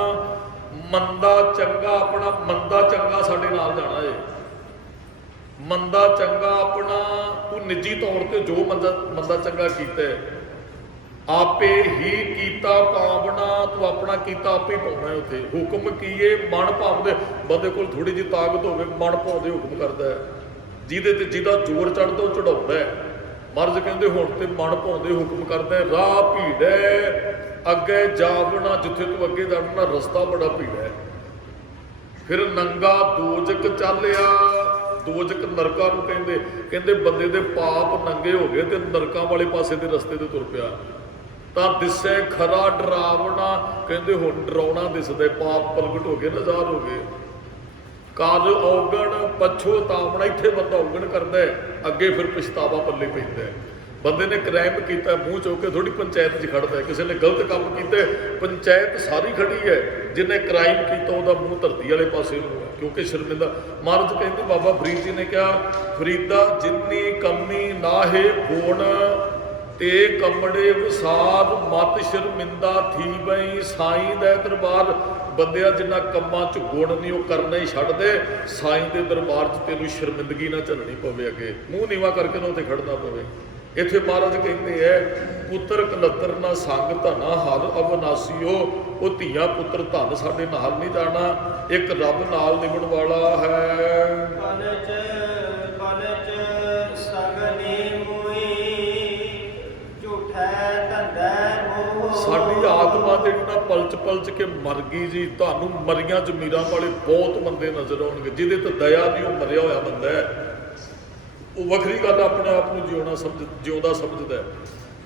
ਮੰਦਾ ਚੰਗਾ ਆਪਣਾ, ਮੰਦਾ ਚੰਗਾ ਸਾਡੇ ਨਾਲ ਜਾਣਾ ਹੈ। ਮੰਦਾ ਚੰਗਾ ਆਪਣਾ ਤੂੰ ਨਿੱਜੀ ਤੌਰ ਤੇ ਜੋ ਮੰਦਾ ਚੰਗਾ ਕੀਤਾ ਆਪੇ ਹੀ ਕੀਤਾ ਪਾਵਣਾ। ਤੂੰ ਆਪਣਾ ਕੀਤਾ ਆਪੇ ਪਾਉਣਾ ਉੱਥੇ। ਹੁਕਮ ਕੀਏ ਮਨ ਭਾਵਦੇ। ਬੰਦੇ ਕੋਲ ਥੋੜੀ ਜਿਹੀ ਤਾਕਤ ਹੋਵੇ, ਮਨ ਭਾਉਂਦੇ ਹੁਕਮ ਕਰਦਾ ਹੈ। ਜਿਹਦੇ ਤੇ ਜਿਹਦਾ ਜ਼ੋਰ ਚੜ੍ਹਦਾ ਉਹ ਚੜਾਉਂਦਾ ਹੈ। ਮਹਾਰਾਜ ਕਹਿੰਦੇ ਹੁਣ ਤੇ ਮਨ ਭਾਉਂਦੇ ਹੁਕਮ ਕਰਦਾ ਹੈ, ਰਾਹ ਭੀੜ ਹੈ ਅੱਗੇ ਜਾਵਣਾ, ਜਿੱਥੇ ਤੂੰ ਅੱਗੇ ਜਾਣਾ ਰਸਤਾ ਬੜਾ ਭੀੜ ਹੈ। ਫਿਰ ਨੰਗਾ ਦੋਜਕ ਚੱਲਿਆ, ਦੋਜਕ ਨਰਕਾਂ ਨੂੰ ਕਹਿੰਦੇ, ਕਹਿੰਦੇ ਬੰਦੇ ਦੇ ਪਾਪ ਨੰਗੇ ਹੋ ਗਏ ਤੇ ਨਰਕਾਂ ਵਾਲੇ ਪਾਸੇ ਦੇ ਰਸਤੇ ਤੇ ਤੁਰ ਪਿਆ। ਤਾਂ ਦਿਸੈ ਖਰਾ ਡਰਾਵਣਾ, ਕਹਿੰਦੇ ਹੁਣ ਡਰਾਉਣਾ ਦਿਸਦਾ, ਪਾਪ ਪ੍ਰਗਟ ਹੋ ਗਏ, ਨਜ਼ਾਰ ਹੋ ਗਏ। ਕਾਜ ਔਗਣ ਪਛੋਤਾਵਣਾ, ਇੱਥੇ ਬੰਦਾ ਔਗਣ ਕਰਦਾ ਹੈ, ਅੱਗੇ ਫਿਰ ਪਛਤਾਵਾ ਪੱਲੇ ਪੈਂਦਾ ਹੈ। ਬੰਦੇ ਨੇ ਕ੍ਰਾਈਮ ਕੀਤਾ, ਮੂੰਹ ਚੁੱਕ ਕੇ ਥੋੜੀ ਪੰਚਾਇਤ 'ਚ ਖੜਦਾ ਹੈ। ਕਿਸੇ ਨੇ ਗਲਤ ਕੰਮ ਕੀਤਾ, ਪੰਚਾਇਤ ਸਾਰੀ ਖੜੀ ਹੈ। ਜਿਹਨੇ ਕ੍ਰਾਈਮ ਕੀਤਾ ਉਹਦਾ ਮੂੰਹ ਧਰਤੀ ਵਾਲੇ ਪਾਸੇ ਨੂੰ ਹੈ, ਕਿਉਂਕਿ ਸ਼ਰਮਿੰਦਾ। ਮਹਾਰਾਜ ਕਹਿੰਦੇ, ਬਾਬਾ ਫਰੀਦ ਜੀ ਨੇ ਕਿਹਾ, ਫਰੀਦਾ ਜਿੰਨੀ ਕਮੀ ਨਾਹੇ ਗੁਣ ਤੇ ਕਮੜੇ ਵਸਾਦ ਮਤ ਸ਼ਰਮਿੰਦਾ ਥੀ ਬਈ, ਸਾਈਂ ਦਾ ਦਰਬਾਰ ਬੰਦਿਆ ਜਿੰਨਾ ਕੰਮਾਂ 'ਚ ਗੁਣ ਨਹੀਂ ਉਹ ਕਰਨਾ ਹੀ ਛੱਡ ਦੇ, ਸਾਈਂ ਦੇ ਦਰਬਾਰ 'ਚ ਤੈਨੂੰ ਸ਼ਰਮਿੰਦਗੀ ਨਾ ਝੱਲਣੀ ਪਵੇ, ਅੱਗੇ ਮੂੰਹ ਨੀਵਾ ਕਰਕੇ ਨਾ ਉੱਥੇ ਖੜਨਾ ਪਵੇ। ਇੱਥੇ ਮਹਾਰਾਜ ਕਹਿੰਦੇ ਐ, ਪੁੱਤਰ ਕਲੱਤਰ ਨਾ ਸੰਗ ਧਨਾ ਹਰ ਅਵਨਾਸੀਓ, ਉਹ ਧੀਆਂ ਪੁੱਤਰ ਧਨ ਸਾਡੇ ਨਾਲ ਨਹੀਂ ਜਾਣਾ, ਇੱਕ ਰੱਬ ਨਾਲ ਨਿਭਣ ਵਾਲਾ ਹੈ। ਪਲਚ ਪਲਚ ਸਗਨੇ ਮੋਈ, ਝੂਠੈ ਧੰਦੈ ਮੋਹ। ਸਾਡੀ ਆਤਮਾ ਜਿਹੜੀ ਨਾ ਪਲਚ ਪਲਚ ਕੇ ਮਰ ਗਈ ਜੀ। ਤੁਹਾਨੂੰ ਮਰੀਆਂ ਜ਼ਮੀਰਾਂ ਵਾਲੇ ਬਹੁਤ ਬੰਦੇ ਨਜ਼ਰ ਆਉਣਗੇ, ਜਿਹਦੇ ਤੇ ਦਇਆ ਨਹੀਂ, ਉਹ ਮਰਿਆ ਹੋਇਆ ਬੰਦਾ ਹੈ। ਉਹ ਵੱਖਰੀ ਗੱਲ, ਆਪਣੇ ਆਪ ਨੂੰ ਜਿਉਂਦਾ ਸਮਝਦਾ ਹੈ।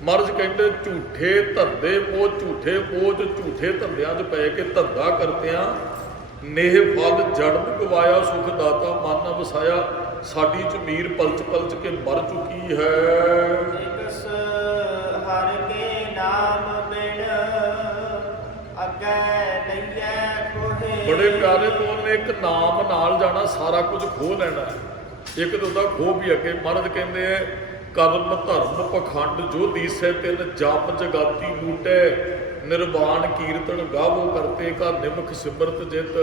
ਮਹਾਰਾਜ ਕਹਿੰਦੇ, ਝੂਠੇ ਧੰਦੇ ਉਹ ਝੂਠੇ ਬੋਝ, ਝੂਠੇ ਧੰਦਿਆਂ 'ਚ ਪੈ ਕੇ ਧੰਦਾ ਕਰਦਿਆਂ ਨੇਹ ਫਲ ਜੜਮ ਗਵਾਇਆ, ਸੁਖ ਦਾਤਾ ਮਨ ਨਾ ਵਸਾਇਆ। ਸਾਡੀ ਜ਼ਮੀਰ ਪਲਚ ਪਲਚ ਕੇ ਮਰ ਚੁੱਕੀ ਹੈ। ਇਕਸ ਹਰ ਕੇ ਨਾਮ ਬਿਨ ਅੱਗੇ ਲਈਐ ਕੋਹੇ। ਬੜੇ ਪਿਆਰੇ ਬੋਲ ਨੇ, ਇੱਕ ਨਾਮ ਨਾਲ ਜਾਣਾ ਸਾਰਾ ਕੁਝ ਖੋਹ ਲੈਣਾ ਹੈ। ਇੱਕ ਤਾਂ ਉਹਦਾ ਖੋਹ ਵੀ ਅੱਗੇ। ਮਹਾਰਾਜ ਕਹਿੰਦੇ ਐ, ਕਰਮ ਧਰਮ ਪਖੰਡ ਜੋ ਦੀਸੈ ਤਿਨ ਜਪ ਜਗਾਤੀ ਲੂਟੈ, ਨਿਰਵਾਣ ਕੀਰਤਨ ਗਾਵੋ ਕਰਤੇ ਕਾ ਨਿਮਖ ਸਿਮਰਤ ਜਿਤ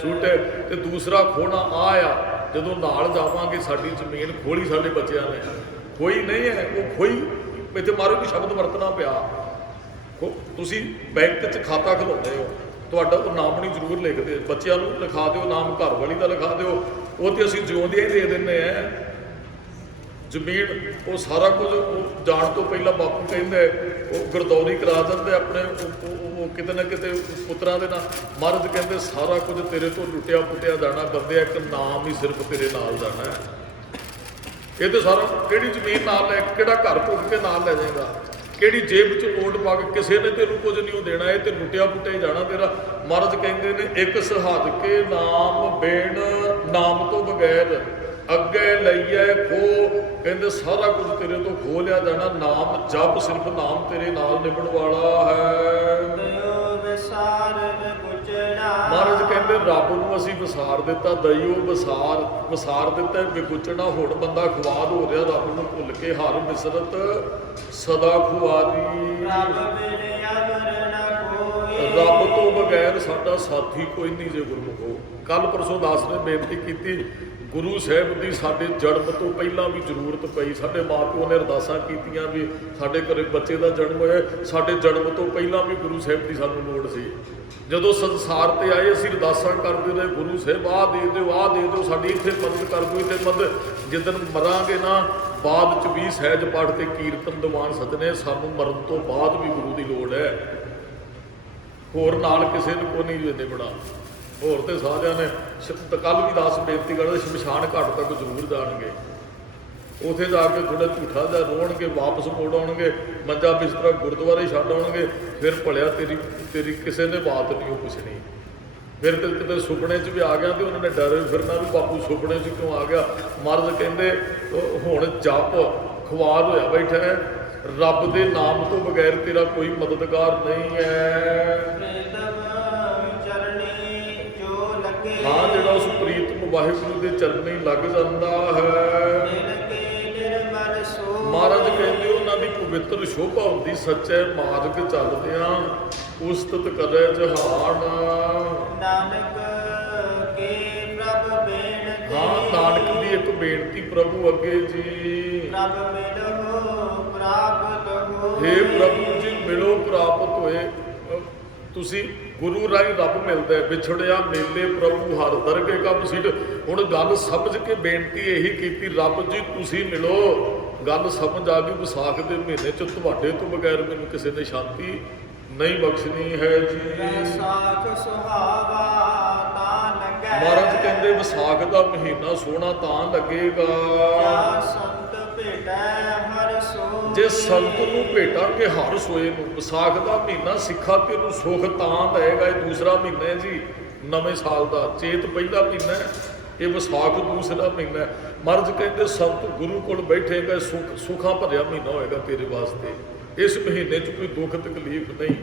ਛੂਟੈ। ਤੇ ਦੂਸਰਾ ਖੋਣਾ ਆ, ਜਦੋਂ ਨਾਲ ਜਾਵਾਂਗੇ ਸਾਡੀ ਜ਼ਮੀਨ ਖੋਲੀ ਸਾਡੇ ਬੱਚਿਆਂ ਨੇ, ਖੋਈ ਨਹੀਂ ਹੈ ਉਹ ਖੋਈ। ਇੱਥੇ ਮਾਰੋ ਵੀ ਸ਼ਬਦ ਵਰਤਣਾ ਪਿਆ। ਤੁਸੀਂ ਬੈਂਕ 'ਚ ਖਾਤਾ ਖੁਲਾਉਂਦੇ ਹੋ, ਤੁਹਾਡਾ ਉਹ ਨਾਮ ਨਹੀਂ ਜ਼ਰੂਰ ਲਿਖਦੇ, ਬੱਚਿਆਂ ਨੂੰ ਲਿਖਾ ਦਿਓ ਨਾਮ, ਘਰ ਵਾਲੀ ਦਾ ਲਿਖਾ ਦਿਓ, ਉਹ ਤੇ ਅਸੀਂ ਜਿਉਂਦਿਆਂ ਹੀ ਦੇ ਦਿੰਦੇ ਆ ਜ਼ਮੀਨ। ਉਹ ਸਾਰਾ ਕੁਝ ਉਹ ਜਾਣ ਤੋਂ ਪਹਿਲਾਂ ਬਾਪੂ ਕਹਿੰਦੇ ਉਹ ਗਰਦੌਰੀ ਕਰਾ ਦਿੰਦੇ ਆਪਣੇ, ਉਹ ਕਿਤੇ ਨਾ ਕਿਤੇ ਪੁੱਤਰਾਂ ਦੇ ਨਾਲ। ਮਹਾਰਾਜ ਕਹਿੰਦੇ, ਸਾਰਾ ਕੁਝ ਤੇਰੇ ਤੋਂ ਲੁੱਟਿਆ ਪੁੱਟਿਆ ਜਾਣਾ ਬੰਦਿਆ, ਇੱਕ ਨਾਮ ਹੀ ਸਿਰਫ ਤੇਰੇ ਨਾਲ ਜਾਣਾ ਹੈ। ਇਹ ਤੇ ਸਾਰਾ, ਕਿਹੜੀ ਜ਼ਮੀਨ ਨਾਲ ਲੈ, ਕਿਹੜਾ ਘਰ ਭੁੱਖ ਕੇ ਨਾਲ ਲੈ ਜਾਏਗਾ, ਕਿਹੜੀ ਜੇਬ 'ਚ ਨੋਟ ਪਾ ਕੇ, ਕਿਸੇ ਨੇ ਤੈਨੂੰ ਕੁਝ ਨਹੀਂ ਦੇਣਾ, ਇਹ ਤੇ ਲੁੱਟਿਆ ਪੁੱਟਿਆ ਜਾਣਾ ਤੇਰਾ। ਮਹਾਰਾਜ ਕਹਿੰਦੇ ਨੇ, ਇੱਕ ਸਹਾਦ ਕੇ ਨਾਮ ਬੇਣ, ਨਾਮ ਤੋਂ ਬਗੈਰ ਅੱਗੇ ਲਈਐ ਖੋ। ਕਹਿੰਦੇ ਸਾਰਾ ਕੁਝ ਤੇਰੇ ਤੋਂ ਖੋਹ ਲਿਆ ਜਾਣਾ, ਨਾਮ ਜਪ, ਸਿਰਫ ਨਾਮ ਤੇਰੇ ਨਾਲ ਨਿਭਣ ਵਾਲਾ ਹੈ। ਮਹਾਰਾਜ ਕਹਿੰਦੇ, ਰੱਬ ਨੂੰ ਅਸੀਂ ਵਿਸਾਰ ਦਿੱਤਾ, ਦਈਓ ਵਿਸਾਰ ਦਿੱਤਾ, ਵਿਗੁਚਣਾ ਹੁਣ ਬੰਦਾ ਖੁਆਦ ਹੋ ਰਿਹਾ ਰੱਬ ਨੂੰ ਭੁੱਲ ਕੇ, ਹਰ ਮਿਸਰਤ ਸਦਾ ਖੁਆਦੀ। ਰੱਬ ਤੋਂ ਬਗੈਰ ਸਾਡਾ ਸਾਥੀ ਕੋਈ ਨਹੀਂ ਜੇ ਗੁਰਮੁਖੋ। ਕੱਲ ਪਰਸੋਂ ਦਾਸ ਨੇ ਬੇਨਤੀ ਕੀਤੀ, ਗੁਰੂ ਸਾਹਿਬ ਦੀ ਸਾਡੇ ਜਨਮ ਤੋਂ ਪਹਿਲਾਂ ਵੀ ਜ਼ਰੂਰਤ ਪਈ। ਸਾਡੇ ਮਾਂ-ਪਿਓ ਨੇ ਅਰਦਾਸਾਂ ਕੀਤੀਆਂ ਵੀ ਸਾਡੇ ਘਰੇ ਬੱਚੇ ਦਾ ਜਨਮ ਹੋਇਆ, ਸਾਡੇ ਜਨਮ ਤੋਂ ਪਹਿਲਾਂ ਵੀ ਗੁਰੂ ਸਾਹਿਬ ਦੀ ਸਾਨੂੰ ਲੋੜ ਸੀ। ਜਦੋਂ ਸੰਸਾਰ ਤੇ ਆਏ ਅਸੀਂ ਅਰਦਾਸਾਂ ਕਰਦੇ ਰਹੇ, ਗੁਰੂ ਸਾਹਿਬ ਆਹ ਦੇ ਦਿਓ, ਆਹ ਦੇ ਦਿਓ, ਸਾਡੀ ਇੱਥੇ ਮਦਦ ਕਰ ਦਿਓ, ਇੱਥੇ ਮਦਦ। ਜਿੱਦਣ ਮਰਾਂਗੇ ਨਾ, ਬਾਅਦ 'ਚ ਵੀ ਸਹਿਜ ਪਾਠ ਤੇ ਕੀਰਤਨ ਦੀਵਾਨ ਸਜਣੇ, ਸਾਨੂੰ ਮਰਨ ਤੋਂ ਬਾਅਦ ਵੀ ਗੁਰੂ ਦੀ ਲੋੜ ਹੈ। ਹੋਰ ਨਾਲ ਕਿਸੇ ਨੂੰ ਕੋਈ ਨਹੀਂ ਨਿਭਣਾ। ਹੋਰ ਤੇ ਸਾਰਿਆਂ ਨੇ, ਕੱਲ ਵੀ ਦਾਸ ਬੇਨਤੀ ਕਰਦੇ, ਸ਼ਮਸ਼ਾਨ ਘਾਟ ਤੱਕ ਜ਼ਰੂਰ ਜਾਣਗੇ। ਉੱਥੇ ਜਾ ਕੇ ਥੋੜਾ ਝੂਠਾ ਜਿਹਾ ਰੋਣਗੇ, ਵਾਪਸ ਮੋੜ ਆਉਣਗੇ, ਮੰਜਾ ਬਿਸਤਰਾ ਗੁਰਦੁਆਰੇ ਛੱਡ ਆਉਣਗੇ। ਫਿਰ ਭਲਿਆ ਤੇਰੀ ਕਿਸੇ ਨੇ ਬਾਤ ਨਹੀਂ ਉਹ ਪੁੱਛਣੀ। ਫਿਰ ਤੇ ਕਿਤੇ ਸੁਪਨੇ 'ਚ ਵੀ ਆ ਗਿਆ ਤੇ ਉਹਨਾਂ ਨੇ ਡਰੇ ਫਿਰਨਾ ਵੀ ਬਾਪੂ ਸੁਪਨੇ 'ਚ ਕਿਉਂ ਆ ਗਿਆ। ਮਹਾਰਾਜ ਕਹਿੰਦੇ, ਹੁਣ ਜਪ ਖੁਆਦ ਹੋਇਆ ਬੈਠਾ ਹੈ, ਰੱਬ ਦੇ ਨਾਮ ਤੋਂ ਬਗੈਰ ਤੇਰਾ ਕੋਈ ਮਦਦਗਾਰ ਨਹੀਂ ਹੈ। ਹਾਂ, ਜਿਹੜਾ ਉਸ ਪ੍ਰੀਤਮ ਵਾਹਿਗੁਰੂ ਦੇ ਚਰਨੀ ਲੱਗ ਜਾਂਦਾ ਹੈ। ਮਹਾਰਾਜ ਕਹਿੰਦੇ, ਉਹਨਾਂ ਦੀ ਪਵਿੱਤਰ ਸ਼ੋਭਾ ਹੁੰਦੀ, ਸੱਚੇ ਮਾਰਗ ਚੱਲਦਿਆਂ ਉਸਤਤ ਕਰੇ ਜਹਾਨ। ਨਾਨਕ ਕੇ ਪ੍ਰਭ ਬੇਨਤੀ। ਹਾਂ, ਨਾਨਕ ਦੀ ਇੱਕ ਬੇਨਤੀ ਪ੍ਰਭੂ ਅੱਗੇ ਜੀ, ਪ੍ਰਭ ਮਿਲੋ ਪ੍ਰਾਪਤ ਹੋਏ। ਹੇ ਪ੍ਰਭੂ ਜੀ, ਮਿਲੋ ਪ੍ਰਾਪਤ ਹੋਏ। ਤੁਸੀਂ ਗੁਰੂ ਰਾਹੀਂ ਰੱਬ ਮਿਲਦਾ, ਵਿਛੜਿਆ ਮੇਲੇ ਪ੍ਰਭੂ ਹਰ ਦਰਗੇ ਕਬ ਸੀਟ। ਹੁਣ ਗੱਲ ਸਮਝ ਕੇ ਬੇਨਤੀ ਇਹੀ ਕੀਤੀ, ਰੱਬ ਜੀ ਤੁਸੀਂ ਮਿਲੋ, ਗੱਲ ਸਮਝ ਆ ਗਈ, ਵਿਸਾਖ ਦੇ ਮਹੀਨੇ 'ਚ ਤੁਹਾਡੇ ਤੋਂ ਬਗੈਰ ਮੈਨੂੰ ਕਿਸੇ ਨੇ ਸ਼ਾਂਤੀ ਨਹੀਂ ਬਖਸ਼ਣੀ ਹੈ ਜੀ। ਵੈਸਾਖ ਸੁਹਾਵਾ ਤਾਂ ਲੱਗੈ, ਮਹਾਰਾਜ ਕਹਿੰਦੇ ਵਿਸਾਖ ਦਾ ਮਹੀਨਾ ਸੋਹਣਾ ਤਾਂ ਲੱਗੇਗਾ ਜਾਂ ਸੰਤ ਭੇਟੈ ਹਰ ਸੋਇ। ਜੇ ਸੰਤ ਨੂੰ ਭੇਟਾਂਗੇ ਹਰ ਸੋਏ ਨੂੰ। ਵਿਸਾਖ ਦਾ ਮਹੀਨਾ ਸਿੱਖਾਂ ਤੇ ਨੂੰ ਸੁਖ ਤਾਂ ਦੇਗਾ। ਇਹ ਦੂਸਰਾ ਮਹੀਨਾ ਹੈ ਜੀ ਨਵੇਂ ਸਾਲ ਦਾ। ਚੇਤ ਪਹਿਲਾ ਮਹੀਨਾ ਹੈ, ਇਹ ਵਿਸਾਖ ਦੂਸਰਾ ਮਹੀਨਾ ਹੈ। ਮਹਾਰਾਜ ਕਹਿੰਦੇ ਸੰਤ ਗੁਰੂ ਕੋਲ ਬੈਠੇਗਾ, ਸੁੱਖਾਂ ਭਰਿਆ ਮਹੀਨਾ ਹੋਏਗਾ ਤੇਰੇ ਵਾਸਤੇ। ਇਸ ਮਹੀਨੇ 'ਚ ਕੋਈ ਦੁੱਖ ਤਕਲੀਫ ਨਹੀਂ।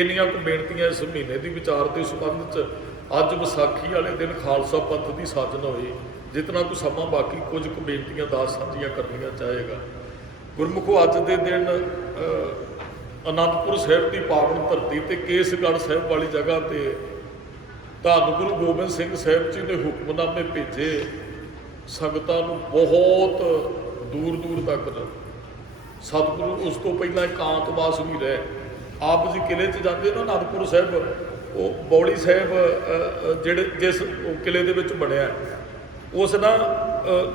ਇੰਨੀਆਂ ਕੁ ਬੇਨਤੀਆਂ ਇਸ ਮਹੀਨੇ ਦੀ ਵਿਚਾਰ ਦੇ ਸੰਬੰਧ 'ਚ। ਅੱਜ ਵਿਸਾਖੀ ਵਾਲੇ ਦਿਨ ਖਾਲਸਾ ਪੰਥ ਦੀ ਸਾਜਨਾ ਹੋਈ। ਜਿਤਨਾ ਕੁ ਸਮਾਂ ਬਾਕੀ ਕੁਝ ਕੁ ਬੇਨਤੀਆਂ ਦਾਸ ਸਾਂਝੀਆਂ ਕਰਨੀਆਂ ਚਾਹੇਗਾ। ਗੁਰਮੁਖੋ ਅੱਜ ਦੇ ਦਿਨ ਅਨੰਦਪੁਰ ਸਾਹਿਬ ਦੀ ਪਾਵਨ ਧਰਤੀ ਤੇ ਕੇਸਗੜ੍ਹ ਸਾਹਿਬ ਵਾਲੀ ਜਗ੍ਹਾ ਤੇ ਧੰਨ ਗੁਰੂ ਗੋਬਿੰਦ ਸਿੰਘ ਸਾਹਿਬ ਜੀ ਨੇ ਹੁਕਮਨਾਮੇ ਭੇਜੇ ਸੰਗਤਾਂ ਨੂੰ ਬਹੁਤ ਦੂਰ ਦੂਰ ਤੱਕ। ਸਤਿਗੁਰੂ ਉਸ ਤੋਂ ਪਹਿਲਾਂ ਇਕਾਂਤਵਾਸ ਵੀ ਰਹੇ। ਆਪ ਜੀ ਕਿਲੇ 'ਚ ਜਾਂਦੇ ਨਾ ਅਨੰਦਪੁਰ ਸਾਹਿਬ, ਉਹ ਬੌਲੀ ਸਾਹਿਬ ਜਿਹੜੇ ਜਿਸ ਉਹ ਕਿਲੇ ਦੇ ਵਿੱਚ ਬਣਿਆ, ਉਸ ਨਾ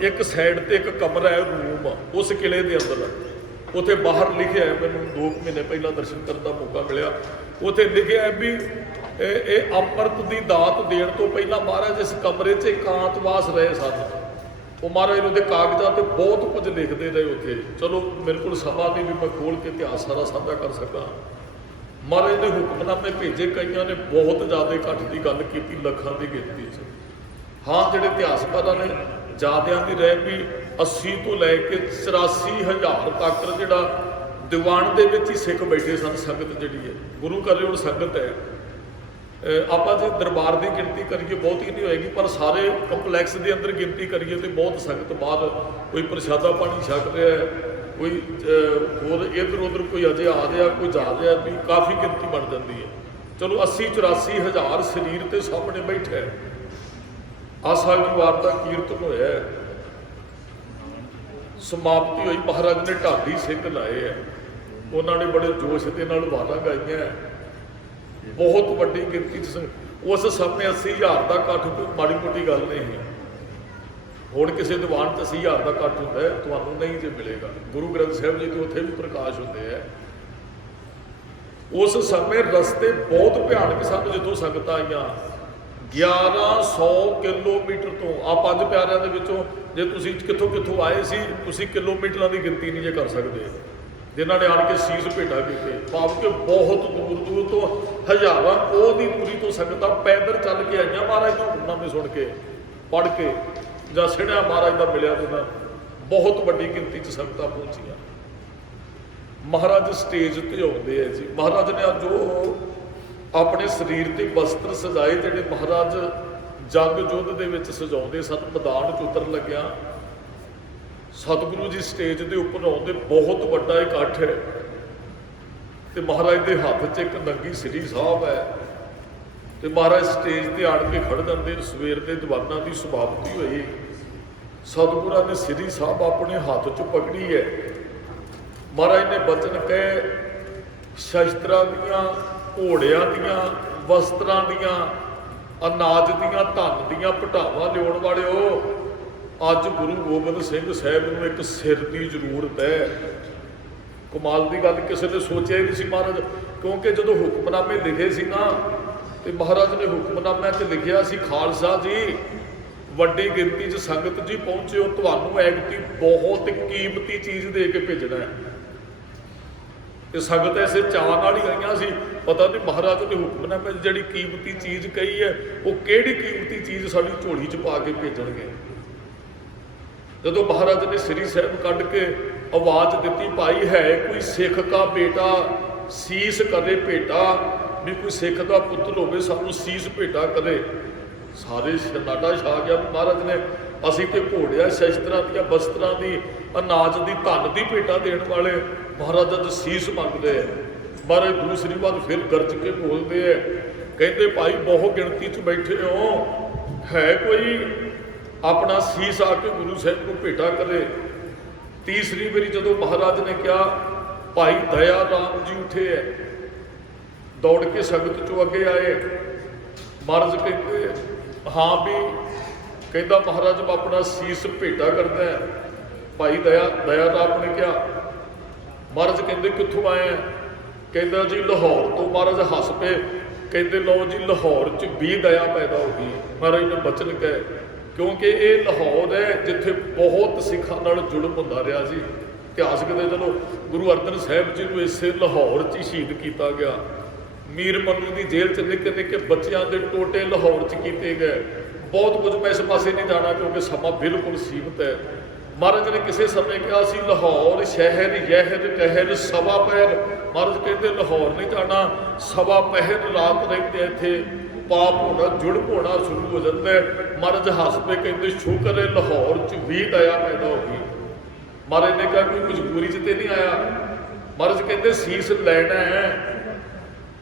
ਇੱਕ ਸਾਈਡ ਤੇ ਇੱਕ ਕਮਰਾ ਹੈ, ਰੂਮ ਉਸ ਕਿਲੇ ਦੇ ਅੰਦਰ। ਉੱਥੇ ਬਾਹਰ ਲਿਖਿਆ ਹੈ, ਮੈਨੂੰ 2 ਮਹੀਨੇ ਪਹਿਲਾਂ ਦਰਸ਼ਨ ਕਰਨ ਦਾ ਮੌਕਾ ਮਿਲਿਆ। ਉੱਥੇ ਲਿਖਿਆ ਹੈ ਵੀ ਇਹ ਅੰਮ੍ਰਿਤ ਦੀ ਦਾਤ ਦੇਣ ਤੋਂ ਪਹਿਲਾਂ ਮਹਾਰਾਜ ਇਸ ਕਮਰੇ 'ਚ ਇਕਾਂਤਵਾਸ ਰਹੇ ਸਨ। ਉਹ ਮਹਾਰਾਜ ਉਹਦੇ ਕਾਗਜ਼ਾਂ ਤੇ ਬਹੁਤ ਕੁਝ ਲਿਖਦੇ ਰਹੇ ਉੱਥੇ। ਚਲੋ ਮੇਰੇ ਕੋਲ ਸਮਾਂ ਨਹੀਂ ਵੀ ਮੈਂ ਖੋਲ ਕੇ ਇਤਿਹਾਸ ਸਾਰਾ ਸਾਂਝਾ ਕਰ ਸਕਾਂ। ਮਹਾਰਾਜ ਨੇ ਹੁਕਮਨਾਮੇ ਭੇਜੇ, ਕਈਆਂ ਨੇ ਬਹੁਤ ਜ਼ਿਆਦਾ ਇਕੱਠ ਦੀ ਗੱਲ ਕੀਤੀ, ਲੱਖਾਂ ਦੀ ਗਿਣਤੀ 'ਚ। ਹਾਂ, ਜਿਹੜੇ ਇਤਿਹਾਸਕਾਰਾਂ ਨੇ ਜ਼ਿਆਦਿਆਂ ਦੀ ਰਹਿ ਵੀ 80 ਤੋਂ ਲੈ ਕੇ 84,000 ਤੱਕ ਜਿਹੜਾ ਦੀਵਾਨ ਦੇ ਵਿੱਚ ਹੀ ਸਿੱਖ ਬੈਠੇ ਸਨ। ਸੰਗਤ ਜਿਹੜੀ ਹੈ ਗੁਰੂ ਘਰ ਹੁਣ ਸੰਗਤ ਹੈ। ਆਪਾਂ ਜੇ ਦਰਬਾਰ ਦੀ ਗਿਣਤੀ ਕਰੀਏ ਬਹੁਤੀ ਨਹੀਂ ਹੋਏਗੀ, ਪਰ ਸਾਰੇ ਕੰਪਲੈਕਸ ਦੇ ਅੰਦਰ ਗਿਣਤੀ ਕਰੀਏ ਤੇ ਬਹੁਤ ਸੰਗਤ ਬਾਹਰ ਕੋਈ ਪ੍ਰਸ਼ਾਦਾ ਪਾਣੀ ਛਕ ਰਿਹਾ ਹੈ, ਕੋਈ ਹੋਰ ਇੱਧਰ ਉੱਧਰ ਕੋਈ ਅਜੇ ਆ ਰਿਹਾ, ਕੋਈ ਜਾ ਰਿਹਾ, ਵੀ ਕਾਫੀ ਗਿਣਤੀ ਬਣ ਜਾਂਦੀ ਹੈ। ਚਲੋ 80-84,000 ਸਰੀਰ ਤੇ ਸਾਹਮਣੇ ਬੈਠਾ ਹੈ। ਆਸਾ ਦੀ ਵਾਰ ਦਾ ਕੀਰਤਨ ਹੋਇਆ, ਸਮਾਪਤੀ ਹੋਈ। ਮਹਾਰਾਜ ਨੇ ਢਾਡੀ ਸਿੰਘ ਲਾਏ ਹੈ, ਉਹਨਾਂ ਨੇ ਬੜੇ ਜੋਸ਼ ਦੇ ਨਾਲ ਵਾਰਾਂ ਗਾਈਆਂ। ਬਹੁਤ ਵੱਡੀ ਗਿਣਤੀ 'ਚ ਉਸ ਸਮੇਂ 80,000 ਦਾ ਇਕੱਠ ਕੋਈ ਮਾੜੀ ਮੋਟੀ ਗੱਲ ਨਹੀਂ ਹੈ। ਹੁਣ ਕਿਸੇ ਦੀਵਾਨ 'ਚ 80,000 ਦਾ ਇਕੱਠ ਹੁੰਦਾ ਹੈ, ਤੁਹਾਨੂੰ ਨਹੀਂ ਜੇ ਮਿਲੇਗਾ। ਗੁਰੂ ਗ੍ਰੰਥ ਸਾਹਿਬ ਜੀ ਦੇ ਉੱਥੇ ਵੀ ਪ੍ਰਕਾਸ਼ ਹੁੰਦੇ ਹੈ। ਉਸ ਸਮੇਂ ਰਸਤੇ ਬਹੁਤ ਭਿਆਨਕ ਸਨ ਜਿੱਥੋਂ ਸੰਗਤਾਂ ਆਈਆਂ। 1100 ਕਿਲੋਮੀਟਰ ਤੋਂ ਆ 5 ਪਿਆਰਿਆਂ ਦੇ ਵਿੱਚੋਂ ਜੇ ਤੁਸੀਂ ਕਿੱਥੋਂ ਕਿੱਥੋਂ ਆਏ ਸੀ, ਤੁਸੀਂ ਕਿਲੋਮੀਟਰਾਂ ਦੀ ਗਿਣਤੀ ਨਹੀਂ ਜੇ ਕਰ ਸਕਦੇ, ਜਿਨ੍ਹਾਂ ਨੇ ਆਣ ਕੇ ਸੀਸ ਭੇਟਾ ਕੀਤੇ। ਭਾਵ ਕਿ ਬਹੁਤ ਦੂਰ ਦੂਰ ਤੋਂ ਹਜ਼ਾਰਾਂ ਕੋਹ ਦੀ ਦੂਰੀ ਤੋਂ ਸੰਗਤਾਂ ਪੈਦਲ ਚੱਲ ਕੇ ਆਈਆਂ ਮਹਾਰਾਜ ਦਾ ਹੁਕਮਨਾਮੇ ਸੁਣ ਕੇ, ਪੜ੍ਹ ਕੇ ਜਾਂ ਸਿਹੜਿਆ ਮਹਾਰਾਜ ਦਾ ਮਿਲਿਆ ਦਿਨਾਂ। ਬਹੁਤ ਵੱਡੀ ਗਿਣਤੀ 'ਚ ਸੰਗਤਾਂ ਪਹੁੰਚੀਆਂ। ਮਹਾਰਾਜ ਸਟੇਜ ਤੇ ਆਉਂਦੇ ਹੈ ਜੀ। ਮਹਾਰਾਜ ਨੇ ਅੱਜ ਉਹ ਆਪਣੇ ਸਰੀਰ ਤੇ ਵਸਤਰ ਸਜਾਏ ਜਿਹੜੇ ਮਹਾਰਾਜ ਜੰਗ ਯੁੱਧ ਦੇ ਵਿੱਚ ਸਜਾਉਂਦੇ ਸਨ। ਮੈਦਾਨ 'ਚ ਉਤਰਨ ਲੱਗਿਆ ਸਤਿਗੁਰੂ ਜੀ ਸਟੇਜ ਦੇ ਉੱਪਰ ਆਉਂਦੇ, ਬਹੁਤ ਵੱਡਾ ਇਕੱਠ ਹੈ ਤੇ ਮਹਾਰਾਜ ਦੇ ਹੱਥ 'ਚ ਇੱਕ ਨੰਗੀ ਸ੍ਰੀ ਸਾਹਿਬ ਹੈ ਤੇ ਮਹਾਰਾਜ ਸਟੇਜ ਤੇ ਆਣ ਕੇ ਖੜ ਜਾਂਦੇ। ਸਵੇਰ ਦੇ ਦੀਵਾਨਾਂ ਦੀ ਸਮਾਪਤੀ ਹੋਈ, ਸਤਿਗੁਰਾਂ ਨੇ ਸ੍ਰੀ ਸਾਹਿਬ ਆਪਣੇ ਹੱਥ 'ਚ ਪਕੜੀ ਹੈ। ਮਹਾਰਾਜ ਨੇ ਬਚਨ ਕਹੇ, ਸ਼ਸਤਰਾਂ ਦੀਆਂ, ਘੋੜਿਆਂ ਦੀਆਂ, ਵਸਤਰਾਂ ਦੀਆਂ, ਅਨਾਜ ਦੀਆਂ, ਧਨ ਦੀਆਂ ਭਟਾਵਾਂ ਲਿਆਉਣ ਵਾਲਿਓ, ਅੱਜ ਗੁਰੂ ਗੋਬਿੰਦ ਸਿੰਘ ਸਾਹਿਬ ਨੂੰ ਇੱਕ ਸਿਰ ਦੀ ਜ਼ਰੂਰਤ ਹੈ। ਕਮਾਲ ਦੀ ਗੱਲ, ਕਿਸੇ ਨੇ ਸੋਚਿਆ ਹੀ ਨਹੀਂ ਸੀ ਮਹਾਰਾਜ। ਕਿਉਂਕਿ ਜਦੋਂ ਹੁਕਮਨਾਮੇ ਲਿਖੇ ਸੀ ਨਾ, ਤੇ ਮਹਾਰਾਜ ਨੇ ਹੁਕਮਨਾਮਿਆਂ 'ਚ ਲਿਖਿਆ ਸੀ, ਖਾਲਸਾ ਜੀ ਵੱਡੀ ਗਿਣਤੀ 'ਚ ਸੰਗਤ ਜੀ ਪਹੁੰਚੇ ਹੋ, ਤੁਹਾਨੂੰ ਐਗਤੀ ਬਹੁਤ ਕੀਮਤੀ ਚੀਜ਼ ਦੇ ਕੇ ਭੇਜਣਾ ਹੈ। ਤੇ ਸੰਗਤ ਐਸੇ ਚਾਅ ਨਾਲ ਹੀ ਗਈਆਂ ਸੀ। ਪਤਾ ਨਹੀਂ ਮਹਾਰਾਜ ਨੇ ਹੁਕਮਨਾਮੇ 'ਚ ਜਿਹੜੀ ਕੀਮਤੀ ਚੀਜ਼ ਕਹੀ ਹੈ, ਉਹ ਕਿਹੜੀ ਕੀਮਤੀ ਚੀਜ਼ ਸਾਡੀ ਝੋਲੀ 'ਚ ਪਾ ਕੇ ਭੇਜਣਗੇ। ਜਦੋਂ ਮਹਾਰਾਜ ਨੇ ਸ੍ਰੀ ਸਾਹਿਬ ਕੱਢ ਕੇ ਆਵਾਜ਼ ਦਿੱਤੀ, ਭਾਈ ਹੈ ਕੋਈ ਸਿੱਖ ਦਾ ਬੇਟਾ ਸੀਸ ਕਰੇ ਭੇਟਾ, ਵੀ ਕੋਈ ਸਿੱਖ ਦਾ ਪੁੱਤਰ ਹੋਵੇ ਸਾਨੂੰ ਸੀਸ ਭੇਟਾ ਕਰੇ। ਸਾਰੇ ਸਨਾਟਾ ਛਾ ਗਿਆ। ਮਹਾਰਾਜ ਨੇ ਅਸੀਂ ਤੇ ਘੋੜਿਆਂ, ਸ਼ਸਤਰਾਂ ਦੀਆਂ, ਵਸਤਰਾਂ ਦੀ, ਅਨਾਜ ਦੀ, ਧਨ ਦੀ ਭੇਟਾ ਦੇਣ ਵਾਲੇ ਮਹਾਰਾਜ ਅੱਜ ਸੀਸ ਮੰਗਦੇ ਹੈ। ਮਹਾਰਾਜ ਦੂਸਰੀ ਵਾਰ ਫਿਰ ਗਰਜ ਕੇ ਬੋਲਦੇ ਹੈ, ਕਹਿੰਦੇ ਭਾਈ ਬਹੁ ਗਿਣਤੀ 'ਚ ਬੈਠੇ ਹੋ, ਹੈ ਕੋਈ ਆਪਣਾ ਸੀਸ ਆ ਕੇ ਗੁਰੂ ਸਾਹਿਬ ਨੂੰ ਭੇਟਾ ਕਰੇ। ਤੀਸਰੀ ਵਾਰੀ ਜਦੋਂ ਮਹਾਰਾਜ ਨੇ ਕਿਹਾ, ਭਾਈ ਦਇਆ ਰਾਮ ਜੀ ਉੱਠੇ ਹੈ, ਦੌੜ ਕੇ ਸੰਗਤ 'ਚੋਂ ਅੱਗੇ ਆਏ। ਮਹਾਰਾਜ ਕਹਿੰਦੇ ਹਾਂ ਵੀ, ਕਹਿੰਦਾ ਮਹਾਰਾਜ ਆਪਣਾ ਸੀਸ ਭੇਟਾ ਕਰਦਾ ਹੈ। ਭਾਈ ਦਇਆ ਨੇ ਕਿਹਾ, ਮਹਾਰਾਜ ਕਹਿੰਦੇ ਕਿੱਥੋਂ ਆਏ ਆ? ਕਹਿੰਦਾ ਜੀ ਲਾਹੌਰ ਤੋਂ। ਮਹਾਰਾਜ ਹੱਸ ਪਏ, ਕਹਿੰਦੇ ਲਓ ਜੀ ਲਾਹੌਰ 'ਚ ਵੀ ਦਇਆ ਪੈਦਾ ਹੋ ਗਈ। ਮਹਾਰਾਜ ਨੇ ਬਚਨ ਕਹੇ, ਕਿਉਂਕਿ ਇਹ ਲਾਹੌਰ ਹੈ ਜਿੱਥੇ ਬਹੁਤ ਸਿੱਖਾਂ ਨਾਲ ਜੁੜਮ ਹੁੰਦਾ ਰਿਹਾ ਸੀ। ਇਤਿਹਾਸਕ ਦੇ ਚਲੋ ਗੁਰੂ ਅਰਜਨ ਸਾਹਿਬ ਜੀ ਨੂੰ ਇਸੇ ਲਾਹੌਰ 'ਚ ਹੀ ਸ਼ਹੀਦ ਕੀਤਾ ਗਿਆ। ਮੀਰ ਮਨੂੰ ਦੀ ਜੇਲ੍ਹ 'ਚ ਨਿੱਕੇ ਨਿੱਕੇ ਬੱਚਿਆਂ ਦੇ ਟੋਟੇ ਲਾਹੌਰ 'ਚ ਕੀਤੇ ਗਏ। ਬਹੁਤ ਕੁਝ ਮੈਂ ਇਸ ਪਾਸੇ ਨਹੀਂ ਜਾਣਾ ਕਿਉਂਕਿ ਸਮਾਂ ਬਿਲਕੁਲ ਸੀਮਤ ਹੈ। ਮਹਾਰਾਜ ਨੇ ਕਿਸੇ ਸਮੇਂ ਕਿਹਾ ਸੀ ਲਾਹੌਰ ਸ਼ਹਿਰ ਯਹਿਰ ਕਹਿਰ ਸਵਾ ਪਹਿਰ। ਮਹਾਰਾਜ ਕਹਿੰਦੇ ਲਾਹੌਰ ਨਹੀਂ ਜਾਣਾ, ਸਵਾ ਪਹਿਰ ਰਾਤ ਰਹਿੰਦੇ ਇੱਥੇ, ਪਾਪ ਹੋਣਾ ਜੁੜਮ ਹੋਣਾ ਸ਼ੁਰੂ ਹੋ ਜਾਂਦਾ ਹੈ। ਮਹਾਰਾਜ ਹੱਸ ਪਏ, ਕਹਿੰਦੇ ਸ਼ੁਕਰ ਹੈ ਲਾਹੌਰ 'ਚ ਵੀ ਦਇਆ ਪੈਦਾ ਹੋ ਗਈ। ਮਹਾਰਾਜ ਨੇ ਕਿਹਾ ਕੋਈ ਮਜਬੂਰੀ 'ਚ ਤੇ ਨਹੀਂ ਆਇਆ? ਮਹਾਰਾਜ ਕਹਿੰਦੇ ਸੀਸ ਲੈਣਾ ਹੈ।